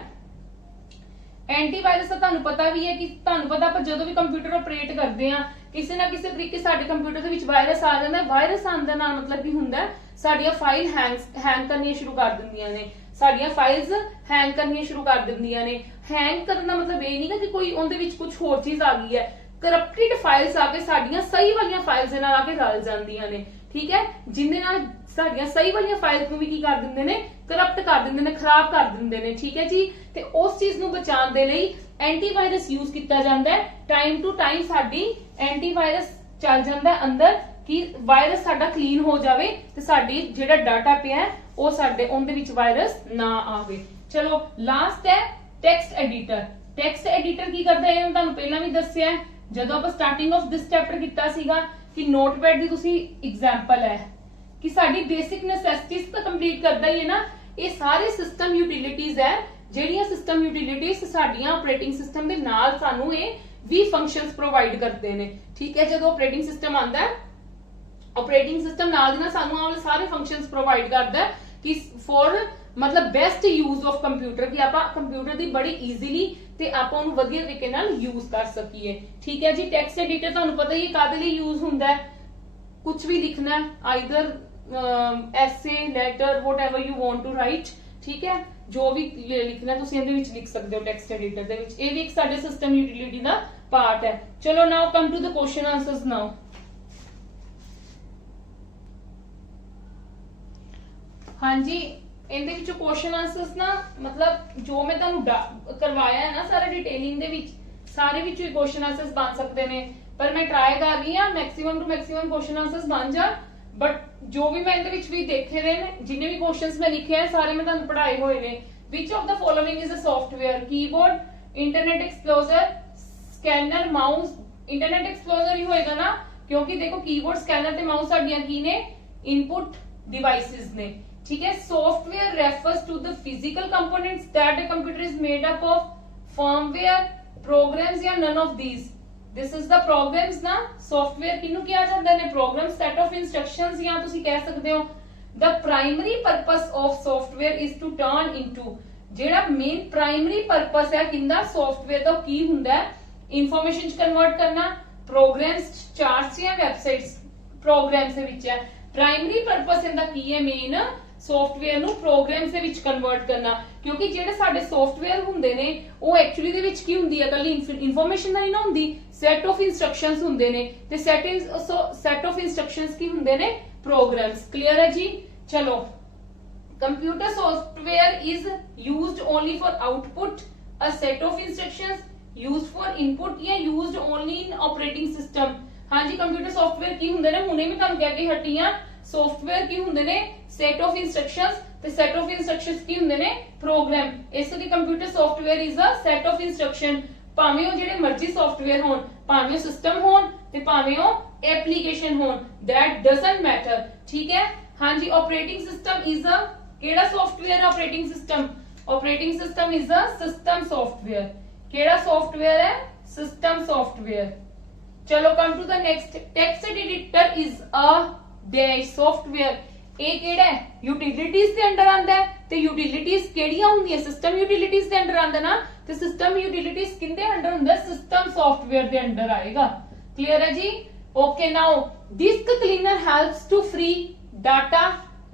ਐਂਟੀਵਾਇਰਸ ਤਾਂ ਤੁਹਾਨੂੰ ਪਤਾ ਵੀ ਹੈ ਕਿ ਤੁਹਾਨੂੰ ਪਤਾ ਆਪਾਂ ਜਦੋਂ ਵੀ ਕੰਪਿਊਟਰ ਆਪਰੇਟ ਕਰਦੇ ਆ ਕਿਸੇ ਨਾ ਕਿਸੇ ਤਰੀਕੇ ਸਾਡੇ ਕੰਪਿਊਟਰ ਦੇ ਵਿੱਚ ਵਾਇਰਸ ਆ ਜਾਂਦਾ। ਵਾਇਰਸ ਆਉਣ ਦਾ ਨਾਲ ਮਤਲਬ ਕੀ ਹੁੰਦਾ, ਸਾਡੀਆਂ ਫਾਈਲ ਹੈਂਗ ਕਰਨੀਆਂ ਸ਼ੁਰੂ ਕਰ ਦਿੰਦੀਆਂ ਨੇ, ਸਾਡੀਆਂ ਫਾਈਲਸ ਹੈਂਗ ਕਰਨੀਆਂ ਸ਼ੁਰੂ ਕਰ ਦਿੰਦੀਆਂ ਨੇ। ਹੈਂਗ ਕਰਨ ਦਾ ਮਤਲਬ ਇਹ ਨਹੀਂ ਕਿ ਕੋਈ ਉਹਦੇ ਵਿੱਚ ਕੁਝ ਹੋਰ ਚੀਜ਼ ਆ ਗਈ ਹੈ, ਕਰਪਟਡ ਫਾਈਲਸ ਆ ਕੇ ਸਾਡੀਆਂ ਸਹੀ ਵਾਲੀਆਂ ਫਾਈਲਸ ਦੇ ਨਾਲ ਆ ਕੇ ਰਲ ਜਾਂਦੀਆਂ ਨੇ। ਠੀਕ ਹੈ, ਜਿੰਦੇ ਨਾਲ ਸਾਡੀਆਂ ਸਹੀ ਵਾਲੀਆਂ ਫਾਈਲਸ ਨੂੰ ਵੀ ਕੀ ਕਰ ਦਿੰਦੇ ਨੇ, ਕਰਪਟ ਕਰ ਦਿੰਦੇ ਨੇ, ਖਰਾਬ ਕਰ ਦਿੰਦੇ ਨੇ। ਠੀਕ ਹੈ ਜੀ, ਤੇ ਉਸ ਚੀਜ਼ ਨੂੰ ਬਚਾਉਣ ਦੇ ਲਈ ਐਂਟੀਵਾਇਰਸ ਯੂਜ਼ ਕੀਤਾ ਜਾਂਦਾ ਹੈ। ਟਾਈਮ ਟੂ ਟਾਈਮ ਸਾਡੀ ਐਂਟੀਵਾਇਰਸ ਚੱਲ ਜਾਂਦਾ ਹੈ ਅੰਦਰ ਕਿ ਵਾਇਰਸ ਸਾਡਾ ਕਲੀਨ ਹੋ ਜਾਵੇ ਤੇ ਸਾਡੀ ਜਿਹੜਾ ਡਾਟਾ ਪਿਆ ਹੈ ਉਹ ਸਾਡੇ ਉਹਦੇ ਵਿੱਚ ਵਾਇਰਸ ਨਾ ਆਵੇ। ਚਲੋ ਲਾਸਟ ਹੈ ਟੈਕਸਟ ਐਡੀਟਰ। ਟੈਕਸਟ ਐਡੀਟਰ ਕੀ ਕਰਦਾ ਹੈ, ਤੁਹਾਨੂੰ ਪਹਿਲਾਂ ਵੀ ਦੱਸਿਆ ਜਦੋਂ ਆਪਾਂ ਸਟਾਰਟਿੰਗ ਆਫ ਦਿਸ ਚੈਪਟਰ ਕੀਤਾ ਸੀਗਾ ਕਿ ਨੋਟਪੈਡ ਦੀ ਤੁਸੀਂ ਐਗਜ਼ਾਮਪਲ ਹੈ ਕਿ ਸਾਡੀ ਬੇਸਿਕ ਨੈਸੈਸਿਟੀਜ਼ ਤਾਂ ਕੰਪਲੀਟ ਕਰਦਾ ਹੀ ਹੈ ਨਾ। ਇਹ ਸਾਰੇ ਸਿਸਟਮ ਯੂਟਿਲਿਟੀਜ਼ ਹੈ ਜਿਹੜੀਆਂ ਸਿਸਟਮ ਯੂਟਿਲਿਟੀਜ਼ ਸਾਡੀਆਂ ਆਪਰੇਟਿੰਗ ਸਿਸਟਮ ਦੇ ਨਾਲ ਸਾਨੂੰ ਇਹ ਵੀ ਫੰਕਸ਼ਨਸ ਪ੍ਰੋਵਾਈਡ ਕਰਦੇ ਨੇ। ਠੀਕ ਹੈ, ਜਦੋਂ ਆਪਰੇਟਿੰਗ ਸਿਸਟਮ ਆਉਂਦਾ ਹੈ, ਆਪਰੇਟਿੰਗ ਸਿਸਟਮ ਨਾਲ ਦੀ ਨਾਲ ਸਾਨੂੰ ਆਹ ਸਾਰੇ ਫੰਕਸ਼ਨਸ ਪ੍ਰੋਵਾਈਡ ਕਰਦਾ ਹੈ ਕਿ ਫॉर ਮਤਲਬ ਬੈਸਟ ਯੂਜ਼ ਆਫ ਕੰਪਿਊਟਰ, ਕਿ ਆਪਾਂ ਕੰਪਿਊਟਰ ਦੀ ਬੜੀ ਈਜ਼ੀਲੀ ਤੇ ਆਪਾਂ ਉਹਨੂੰ ਵਧੀਆ ਤਰੀਕੇ ਨਾਲ ਯੂਜ਼ ਕਰ ਸਕੀਏ। ਠੀਕ ਹੈ ਜੀ। ਟੈਕਸਟ ਐਡੀਟਰ ਤੁਹਾਨੂੰ ਪਤਾ ਹੀ ਹੈ ਕਾਹਦੇ ਲਈ ਯੂਜ਼ ਹੁੰਦਾ ਹੈ, ਕੁਝ ਵੀ ਲਿਖਣਾ ਹੈ, either essay, letter, whatever you want to write. ਠੀਕ ਹੈ, ਜੋ ਵੀ ਲਿਖਣਾ ਤੁਸੀਂ ਇਹਦੇ ਵਿੱਚ ਲਿਖ ਸਕਦੇ ਹੋ ਟੈਕਸਟ ਐਡੀਟਰ ਦੇ ਵਿੱਚ। ਇਹ ਵੀ ਇੱਕ ਸਾਡੇ ਸਿਸਟਮ ਯੂਟਿਲਿਟੀ ਦਾ ਪਾਰਟ ਹੈ। ਚਲੋ now come to the question answers now. हाँ जी, ਇਹਦੇ ਵਿੱਚ ਕੁਐਸਚਨ ਆਨਸਰਸ ਨਾ ਮਤਲਬ ਜੋ ਮੈਂ ਤੁਹਾਨੂੰ ਕਰਵਾਇਆ ਹੈ ਨਾ ਸਾਰਾ ਡਿਟੇਲਿੰਗ ਦੇ ਵਿੱਚ ਸਾਰੇ ਵਿੱਚੋਂ ਹੀ ਕੁਐਸਚਨ ਆਨਸਰਸ ਬਣ ਸਕਦੇ ਨੇ, ਪਰ ਮੈਂ ਟਰਾਈ ਕਰ ਰਹੀ ਹਾਂ maximum to maximum question answers ਬਣ ਜਾਣ। ਬਟ ਜੋ ਵੀ ਮੈਂ ਇਹਦੇ ਵਿੱਚ ਵੀ ਦੇਖੇ ਨੇ ਜਿੰਨੇ ਵੀ ਕੁਐਸਚਨਸ ਮੈਂ ਲਿਖੇ ਆ ਸਾਰੇ ਮੈਂ ਤੁਹਾਨੂੰ ਪੜਾਏ ਹੋਏ ਨੇ। which of the following is a software? keyboard, internet explorer, scanner, mouse। internet explorer ही होएगा ना, क्योंकि देखो कीबोर्ड स्कैनर ते माउस साडियां की ने इनपुट डिवाइसेस ने, ठीक है। Software refers to the physical components that a computer is made up of, firmware, programs या none of these। this is the programs ना, सॉफ्टवेयर किनु किया जाता है प्रोग्राम, सेट ऑफ इंस्ट्रक्शंस या तुसी कह सकते हो। the primary purpose of software is to turn into, ਜਿਹੜਾ ਮੇਨ ਪ੍ਰਾਇਮਰੀ ਪਰਪਸ ਹੈ ਕਿੰਦਾ ਸੌਫਟਵੇਅਰ ਦਾ ਕੀ ਹੁੰਦਾ ਹੈ, ਇਨਫੋਰਮੇਸ਼ਨ ਚ ਕਨਵਰਟ ਕਰਨਾ, ਪ੍ਰੋਗਰਾਮਸ ਚਾਰਟਸ ਜਾਂ ਵੈਬਸਾਈਟਸ ਪ੍ਰੋਗਰਾਮਸ ਦੇ ਵਿੱਚ ਹੈ। ਪ੍ਰਾਇਮਰੀ ਪਰਪਸ ਇਹਦਾ ਕੀ ਹੈ, ਮੇਨ ਸੌਫਟਵੇਅਰ ਨੂੰ ਪ੍ਰੋਗਰਾਮਸ ਦੇ ਵਿੱਚ ਕਨਵਰਟ ਕਰਨਾ, ਕਿਉਂਕਿ ਜਿਹੜੇ ਸਾਡੇ ਸੌਫਟਵੇਅਰ ਹੁੰਦੇ ਨੇ ਉਹ ਐਕਚੁਅਲੀ ਦੇ ਵਿੱਚ ਕੀ ਹੁੰਦੀ ਹੈ, ਕੱਲੀ ਇਨਫੋਰਮੇਸ਼ਨ ਨਹੀਂ ਨਾ ਹੁੰਦੀ, ਸੈਟ ਆਫ ਇੰਸਟਰਕਸ਼ਨਸ ਹੁੰਦੇ ਨੇ, ਤੇ ਸੈਟ ਆਫ ਇੰਸਟਰਕਸ਼ਨਸ ਕੀ ਹੁੰਦੇ ਨੇ, ਪ੍ਰੋਗਰਾਮਸ। ਕਲੀਅਰ ਹੈ ਜੀ। ਚਲੋ, computer software is used only for output, a set of instructions used for input या used only in operating system। हाँ जी, कंप्यूटर सॉफ्टवेयर की हुंदे ने, हुणे मैं तुहानू कह के हटी हां, सॉफ्टवेयर की हुंदे ने set of instructions ते set of instructions की हुंदे ने प्रोग्राम। इस करके computer software is a set of instruction। भावें ਉਹ ਜਿਹੜੇ ਮਰਜ਼ੀ ਸੌਫਟਵੇਅਰ ਹੋਣ, ਭਾਵੇਂ ਉਹ ਸਿਸਟਮ ਹੋਣ ਤੇ ਭਾਵੇਂ ਉਹ ਐਪਲੀਕੇਸ਼ਨ ਹੋਣ, that doesn't matter, ठीक है। हाँ जी, ऑपरेटिंग सिस्टम इज अ केड़ा software, operating system, operating system is a system software. केड़ा सॉफ्टवेयर है, सिस्टम सॉफ्टवेयर। चलो come to the next, text editor is a dash software. ये केड़ा है, यूटिलिटीज के अंडर आंदा है, ते यूटिलिटीज केड़ियां हुंदियां, सिस्टम यूटिलिटीज के अंडर आंदा ना, ते सिस्टम यूटिलिटीज किंदे अंडर हुंदा, सिस्टम सॉफ्टवेयर के अंडर आएगा। क्लियर है जी। Okay, now disk cleaner helps to free data,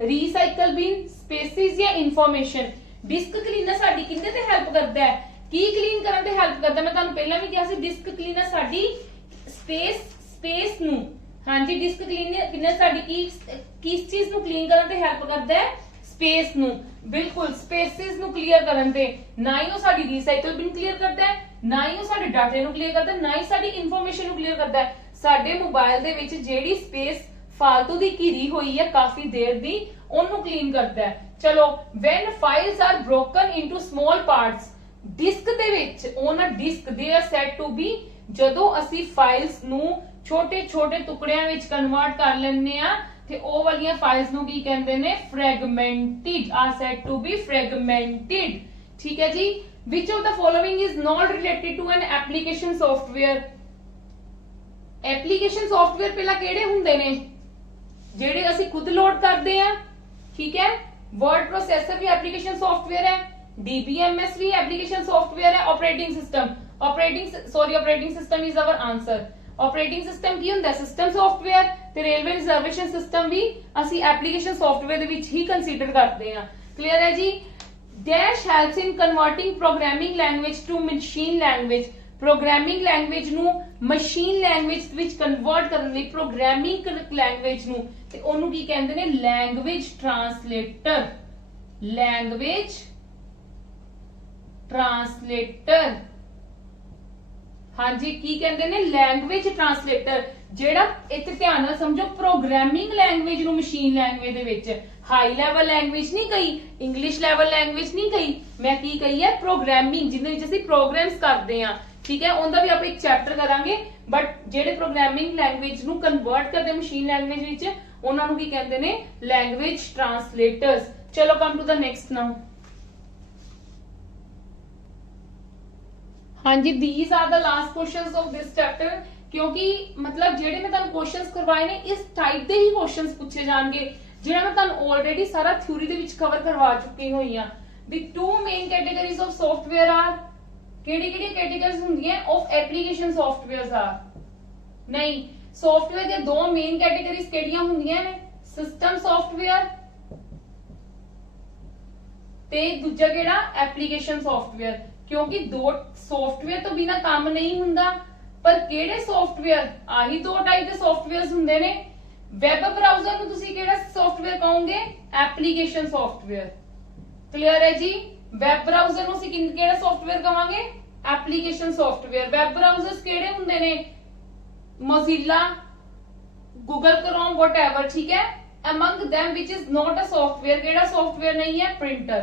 recycle bin, spaces या इंफॉर्मेशन। डिस्क क्लीनर साडी किंदे ते हेल्प करदा है, की क्लीन करन ते हेल्प करदा। मैं तुहानू पहला भी कहा सी डिस्क क्लीनर साडी स्पेस नु, हां जी, डिस्क क्लीनर साडी की किस चीज नु क्लीन करन ते हेल्प करदा है, स्पेस नु। बिल्कुल, स्पेसिस नु क्लियर करन ते, ना ही वो साडी रीसाइकल बिन क्लियर करदा है, ना ही वो साडे डाटे नु क्लियर करदा है, ना ही साडी इंफॉर्मेशन नु क्लियर करदा है। साडे मोबाइल दे विच जेडी स्पेस फालतू दी घिरी हुई है काफी देर दी, ਉਹਨੂੰ ਕਲੀਨ ਕਰਦਾ ਹੈ। ਚਲੋ, when files are broken into small parts, disk ਦੇ ਵਿੱਚ on a disk they are said to be, ਜਦੋਂ ਅਸੀਂ ਫਾਈਲਸ ਨੂੰ ਛੋਟੇ ਛੋਟੇ ਟੁਕੜਿਆਂ ਵਿੱਚ ਕਨਵਰਟ ਕਰ ਲੈਂਦੇ ਆ ਤੇ ਉਹ ਵਾਲੀਆਂ ਫਾਈਲਸ ਨੂੰ ਕੀ ਕਹਿੰਦੇ ਨੇ, fragmented, are said to be fragmented। ਠੀਕ ਹੈ ਜੀ। which of the following is not related to an application software? Application software ਪਹਿਲਾਂ ਕਿਹੜੇ ਹੁੰਦੇ ਨੇ, ਜਿਹੜੇ ਅਸੀਂ ਖੁਦ ਲੋਡ ਕਰਦੇ ਆ, ठीक है। वर्ड प्रोसेसर भी एप्लीकेशन सॉफ्टवेयर है, डीबीएमएस भी एप्लीकेशन सॉफ्टवेयर है। Operating system is our answer. Operating system की हुंदा, सिस्टम सॉफ्टवेयर, ते रेलवे रिजर्वेशन सिस्टम भी ਅਸੀਂ एप्लीकेशन सॉफ्टवेयर ਦੇ ਵਿੱਚ ਹੀ ਕੰਸੀਡਰ ਕਰਦੇ ਆ। क्लियर है जी। Dash helps in converting programming language to machine language. Programming language ਨੂੰ ਮਸ਼ੀਨ ਲੈਂਗੁਏਜ ਵਿੱਚ ਕਨਵਰਟ ਕਰਨ ਲਈ, ਪ੍ਰੋਗਰਾਮਿੰਗ ਲੈਂਗੁਏਜ ਨੂੰ ਤੇ ਉਹਨੂੰ ਕੀ ਕਹਿੰਦੇ ਨੇ, ਲੈਂਗੁਏਜ ਟ੍ਰਾਂਸਲੇਟਰ। ਲੈਂਗੁਏਜ ਟ੍ਰਾਂਸਲੇਟਰ, ਹਾਂਜੀ, ਕੀ ਕਹਿੰਦੇ ਨੇ, ਲੈਂਗੁਏਜ ਟ੍ਰਾਂਸਲੇਟਰ। ਜਿਹੜਾ ਇੱਥੇ ਧਿਆਨ ਨਾਲ ਸਮਝੋ, ਪ੍ਰੋਗਰਾਮਿੰਗ ਲੈਂਗੁਏਜ ਨੂੰ ਮਸ਼ੀਨ ਲੈਂਗੁਏਜ ਦੇ ਵਿੱਚ ਹਾਈ ਲੈਵਲ ਲੈਂਗੁਏਜ ਨਹੀਂ ਕਹੀ, ਇੰਗਲਿਸ਼ ਲੈਵਲ ਲੈਂਗੁਏਜ ਨਹੀਂ ਕਹੀ, ਮੈਂ ਕੀ ਕਹੀ ਹੈ, ਪ੍ਰੋਗਰਾਮਿੰਗ, ਜਿਹਦੇ ਵਿੱਚ ਅਸੀਂ ਪ੍ਰੋਗਰਾਮਸ ਕਰਦੇ ਆ। ठीक है, ਉਹਦਾ ਵੀ ਆਪਾਂ ਇੱਕ ਚੈਪਟਰ ਕਰਾਂਗੇ। ਬਟ ਜਿਹੜੇ ਪ੍ਰੋਗਰਾਮਿੰਗ ਲੈਂਗੁਏਜ ਨੂੰ ਕਨਵਰਟ ਕਰਦੇ ਮਸ਼ੀਨ ਲੈਂਗੁਏਜ ਵਿੱਚ, ਉਹਨਾਂ ਨੂੰ ਕੀ ਕਹਿੰਦੇ ਨੇ, ਲੈਂਗੁਏਜ ਟ੍ਰਾਂਸਲੇਟਰਸ। ਚਲੋ ਕਮ ਟੂ ਦ ਨੈਕਸਟ ਨਾਓ। ਹਾਂਜੀ, these are the last questions of this chapter, ਕਿਉਂਕਿ ਮਤਲਬ ਜਿਹੜੇ ਮੈਂ ਤੁਹਾਨੂੰ ਕੁਐਸਚਨਸ ਕਰਵਾਏ ਨੇ ਇਸ ਟਾਈਪ ਦੇ ਹੀ ਕੁਐਸਚਨਸ ਪੁੱਛੇ ਜਾਣਗੇ, ਜਿਹੜਾ ਮੈਂ ਤੁਹਾਨੂੰ ਆਲਰੇਡੀ ਸਾਰਾ ਥਿਊਰੀ ਦੇ ਵਿੱਚ ਕਵਰ ਕਰਵਾ ਚੁੱਕੀ ਹੋਈ ਆ। The two main categories of software are, ਕਿਹੜੀ ਕੈਟੇਗਰੀਜ਼ ਹੁੰਦੀਆਂ ਆਫ ਐਪਲੀਕੇਸ਼ਨ ਸੌਫਟਵੇਅਰਸ ਆ, ਨਹੀਂ, ਸੌਫਟਵੇਅਰ ਦੇ ਦੋ ਮੇਨ ਕੈਟੇਗਰੀਜ਼ ਕਿਹੜੀਆਂ ਹੁੰਦੀਆਂ ਨੇ, ਸਿਸਟਮ ਸੌਫਟਵੇਅਰ ਤੇ ਦੂਜਾ ਕਿਹੜਾ, ਐਪਲੀਕੇਸ਼ਨ ਸੌਫਟਵੇਅਰ। ਕਿਉਂਕਿ ਦੋ ਸੌਫਟਵੇਅਰ ਤੋਂ ਬਿਨਾ ਕੰਮ ਨਹੀਂ ਹੁੰਦਾ, ਪਰ ਕਿਹੜੇ ਸੌਫਟਵੇਅਰ, ਆਹੀ ਦੋ ਟਾਈਪ ਦੇ ਸੌਫਟਵੇਅਰਸ ਹੁੰਦੇ ਨੇ। ਵੈਬ ਬਰਾਊਜ਼ਰ ਨੂੰ ਤੁਸੀਂ ਕਿਹੜਾ ਸੌਫਟਵੇਅਰ ਸੌਫਟਵੇਅਰ ਕਹੋਗੇ? Application software. ਕਲੀਅਰ ਹੈ ਜੀ? ਵੈਬ ਬਰਾਊਜ਼ਰ ਨੂੰ ਅਸੀਂ ਕਿਹੜਾ ਸੌਫਟਵੇਅਰ ਕਵਾਂਗੇ? Application software. ਵੈਬ ਬਰਾਊਜ਼ਰਸ ਕਿਹੜੇ ਹੁੰਦੇ ਨੇ? ਮੋਜ਼ਿਲਾ, ਗੂਗਲ ਕਰੋਮ, ਵਟਐਵਰ, ਠੀਕ ਹੈ। among them which is not a software, ਕਿਹੜਾ ਸੌਫਟਵੇਅਰ ਨਹੀਂ ਹੈ? ਪ੍ਰਿੰਟਰ,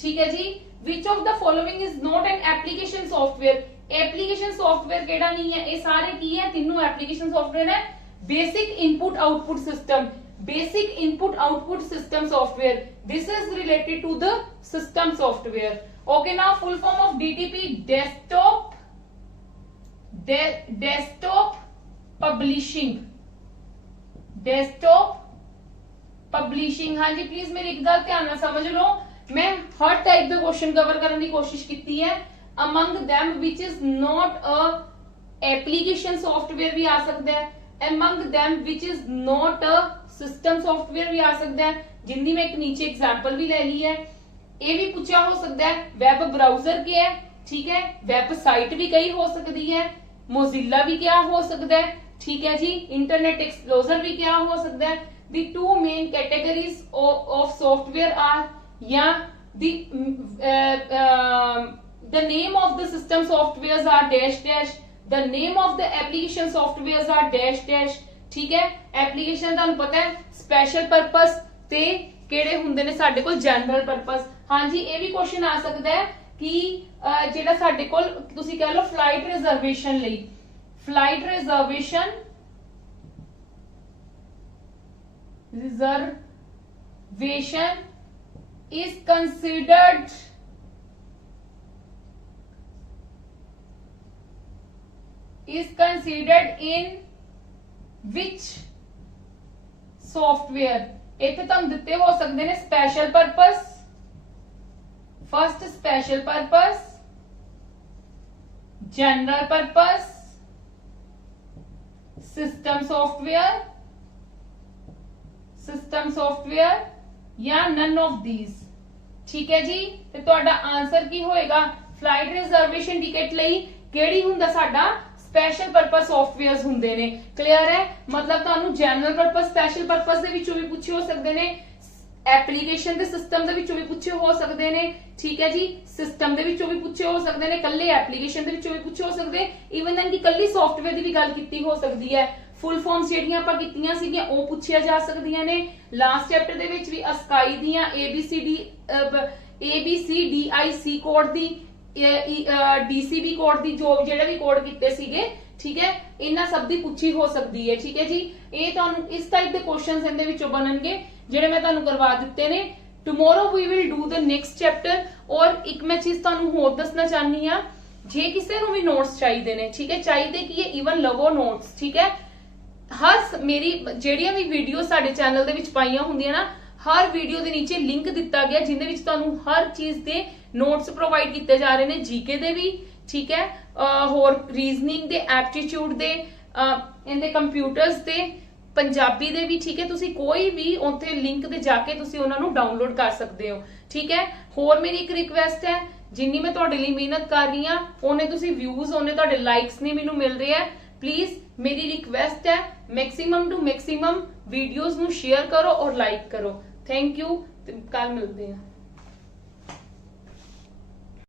ਠੀਕ ਹੈ ਜੀ। which of the following is not an application software, application software ਕਿਹੜਾ ਨਹੀਂ ਹੈ? ਇਹ ਸਾਰੇ ਕੀ ਹੈ? ਤਿੰਨੋਂ ਐਪਲੀਕੇਸ਼ਨ ਸੌਫਟਵੇਅਰ ਹੈ। basic input output system, basic input output system software, this is related to the system software. Okay, now full form of DTP, desktop publishing, desktop publishing. ਹਾਂਜੀ please ਮੇਰੀ ਇੱਕ ਗੱਲ ਧਿਆਨ ਨਾਲ ਸਮਝ ਲਓ, ਮੈਂ ਹਰ ਟਾਈਪ ਦੇ ਕੁਐਸਚਨ ਕਵਰ ਕਰਨ ਦੀ ਕੋਸ਼ਿਸ਼ ਕੀਤੀ ਹੈ। among them which is not a application software ਵੀ ਆ ਸਕਦਾ ਹੈ, among them which is not a system software ਵੀ ਆ ਸਕਦਾ ਹੈ, ਜਿੰਦੀ ਮੈਂ ਇੱਕ ਨੀਚੇ एग्जांपल भी ले ली है। ਇਹ ਵੀ ਪੁੱਛਿਆ ਹੋ ਸਕਦਾ ਹੈ ਵੈਬ ਬ੍ਰਾਊਜ਼ਰ ਕੀ ਹੈ, ਠੀਕ ਹੈ। ਵੈਬਸਾਈਟ ਵੀ ਕਈ ਹੋ ਸਕਦੀ ਹੈ, ਮੋਜ਼ਿਲਾ ਵੀ ਕਿਆ ਹੋ ਸਕਦਾ ਹੈ, ਠੀਕ ਹੈ ਜੀ। ਇੰਟਰਨੈਟ ਐਕਸਪਲੋਰਰ ਵੀ ਕਿਆ ਹੋ ਸਕਦਾ ਹੈ। The two main categories of software are, yeah, the name of the system softwares are dash dash, the name of the application softwares are dash dash, ठीक है। application ਤੁਹਾਨੂੰ ਪਤਾ ਹੈ special purpose ਤੇ ਕਿਹੜੇ ਹੁੰਦੇ ਨੇ ਸਾਡੇ ਕੋਲ general purpose। ਹਾਂਜੀ ਇਹ ਵੀ ਕੁਐਸਚਨ ਆ ਸਕਦਾ ਹੈ ਕਿ ਜਿਹੜਾ ਸਾਡੇ ਕੋਲ ਤੁਸੀਂ ਕਹਿ ਲਓ ਫਲਾਈਟ ਰਿਜ਼ਰਵੇਸ਼ਨ ਲਈ, flight reservation is considered in which software? ਇੱਥੇ ਤੁਹਾਨੂੰ ਦਿੱਤੇ ਹੋ ਸਕਦੇ ਨੇ special purpose, first special purpose, general purpose, system software ਜਾਂ none of these, ਠੀਕ ਹੈ ਜੀ। ਤੇ ਤੁਹਾਡਾ ਆਨਸਰ ਕੀ ਹੋਏਗਾ? ਫਲਾਈਟ ਰਿਜ਼ਰਵੇਸ਼ਨ ਟਿਕਟ ਲਈ ਕਿਹੜੀ ਹੁੰਦਾ? ਸਾਡਾ ਸਪੈਸ਼ਲ ਪਰਪਸ ਸੌਫਟਵੇਅਰਸ ਹੁੰਦੇ ਨੇ। ਕਲੀਅਰ ਹੈ? ਮਤਲਬ ਤੁਹਾਨੂੰ ਜਨਰਲ ਪਰਪਸ, ਸਪੈਸ਼ਲ ਪਰਪਸ ਦੇ ਵਿੱਚੋਂ ਵੀ ਪੁੱਛੇ ਹੋ ਸਕਦੇ ਨੇ, ਐਪਲੀਕੇਸ਼ਨ ਦੇ ਸਿਸਟਮ ਦੇ ਵਿੱਚੋਂ ਵੀ ਪੁੱਛੇ ਹੋ ਸਕਦੇ ਨੇ, ਠੀਕ ਹੈ ਜੀ। ਸਿਸਟਮ ਦੇ ਵਿੱਚੋਂ ਵੀ ਪੁੱਛੇ ਹੋ ਸਕਦੇ ਨੇ, ਕੱਲੇ ਐਪਲੀਕੇਸ਼ਨ ਦੇ ਵਿੱਚੋਂ ਵੀ ਪੁੱਛੇ ਹੋ ਸਕਦੇ, ਈਵਨ ਦੈਨ ਕਿ ਕੱਲੀ ਸੌਫਟਵੇਅਰ ਦੀ ਵੀ ਗੱਲ ਕੀਤੀ ਹੋ ਸਕਦੀ ਹੈ। ਫੁੱਲ ਫਾਰਮਸ ਜਿਹੜੀਆਂ ਆਪਾਂ ਕੀਤੀਆਂ ਸੀਗੀਆਂ ਉਹ ਪੁੱਛਿਆ ਜਾ ਸਕਦੀਆਂ ਨੇ। ਲਾਸਟ ਚੈਪਟਰ ਦੇ ਵਿੱਚ ਵੀ ਅਸਕਾਈ ਦੀਆਂ ABCDIC ਕੋਡ ਦੀ, DCB ਕੋਡ ਦੀ, ਜੋ ਜਿਹੜੇ ਵੀ ਕੋਡ ਕੀਤੇ ਸੀਗੇ, ਠੀਕ ਹੈ, ਇਹਨਾਂ ਸਭ ਦੀ ਪੁੱਛੀ ਹੋ ਸਕਦੀ ਹੈ, ਠੀਕ ਹੈ ਜੀ। ਇਹ ਤੁਹਾਨੂੰ ਇਸ ਟਾਈਪ ਦੇ ਕੁਐਸਚਨਸ ਇਹਦੇ ਵਿੱਚੋਂ ਬਣਨਗੇ ਜਿਹੜੇ ਮੈਂ ਤੁਹਾਨੂੰ ਕਰਵਾ ਦਿੱਤੇ ਨੇ। Tomorrow we will do the next chapter. ਔਰ ਇੱਕ ਮੈਂ ਚੀਜ਼ ਤੁਹਾਨੂੰ ਹੋਰ ਦੱਸਣਾ ਚਾਹਨੀ ਆ, ਜੇ ਕਿਸੇ ਨੂੰ ਵੀ ਨੋਟਸ ਚਾਹੀਦੇ ਨੇ, ਠੀਕ ਹੈ, ਚਾਹੀਦੇ ਕੀ ਹੈ, ਈਵਨ ਲਵੋ ਨੋਟਸ, ਠੀਕ ਹੈ। ਹਰ ਮੇਰੀ ਜਿਹੜੀਆਂ ਵੀ ਵੀਡੀਓ ਸਾਡੇ ਚੈਨਲ ਦੇ ਵਿੱਚ ਪਾਈਆਂ ਹੁੰਦੀਆਂ ਨਾ, ਹਰ ਵੀਡੀਓ ਦੇ ਨੀਚੇ ਲਿੰਕ ਦਿੱਤਾ ਗਿਆ ਜਿੰਦੇ ਵਿੱਚ ਤੁਹਾਨੂੰ ਹਰ ਚੀਜ਼ ਦੇ ਨੋਟਸ ਪ੍ਰੋਵਾਈਡ ਕੀਤੇ ਜਾ ਰਹੇ ਨੇ, ਜੀਕੇ ਦੇ ਵੀ, ਠੀਕ ਹੈ, ਹੋਰ ਰੀਜ਼ਨਿੰਗ ਦੇ, ਐਪਟੀਟਿਊਡ ਦੇ, ਇਹਦੇ ਕੰਪਿਊਟਰਸ ਦੇ, ਪੰਜਾਬੀ ਦੇ ਵੀ, ਠੀਕ ਹੈ। ਤੁਸੀਂ ਕੋਈ ਵੀ ਉੱਥੇ ਲਿੰਕ ਤੇ ਜਾ ਕੇ ਤੁਸੀਂ ਉਹਨਾਂ ਨੂੰ ਡਾਊਨਲੋਡ ਕਰ ਸਕਦੇ ਹੋ, ਠੀਕ ਹੈ। ਹੋਰ ਮੇਰੀ ਇੱਕ ਰਿਕੁਐਸਟ ਹੈ, ਜਿੰਨੀ ਮੈਂ ਤੁਹਾਡੇ ਲਈ ਮਿਹਨਤ ਕਰ ਰਹੀ ਹਾਂ ਉਹਨੇ ਤੁਸੀਂ ਵਿਊਜ਼, ਉਹਨੇ ਤੁਹਾਡੇ ਲਾਈਕਸ ਨਹੀਂ ਮੈਨੂੰ ਮਿਲ ਰਹੇ ਹੈ। ਪਲੀਜ਼ ਮੇਰੀ ਰਿਕੁਐਸਟ ਹੈ, ਮੈਕਸਿਮਮ ਟੂ ਮੈਕਸਿਮਮ ਵੀਡੀਓਜ਼ ਨੂੰ ਸ਼ੇਅਰ ਕਰੋ ਔਰ ਲਾਈਕ ਕਰੋ। ਥੈਂਕ ਯੂ, ਕੱਲ ਮਿਲਦੇ ਹਾਂ।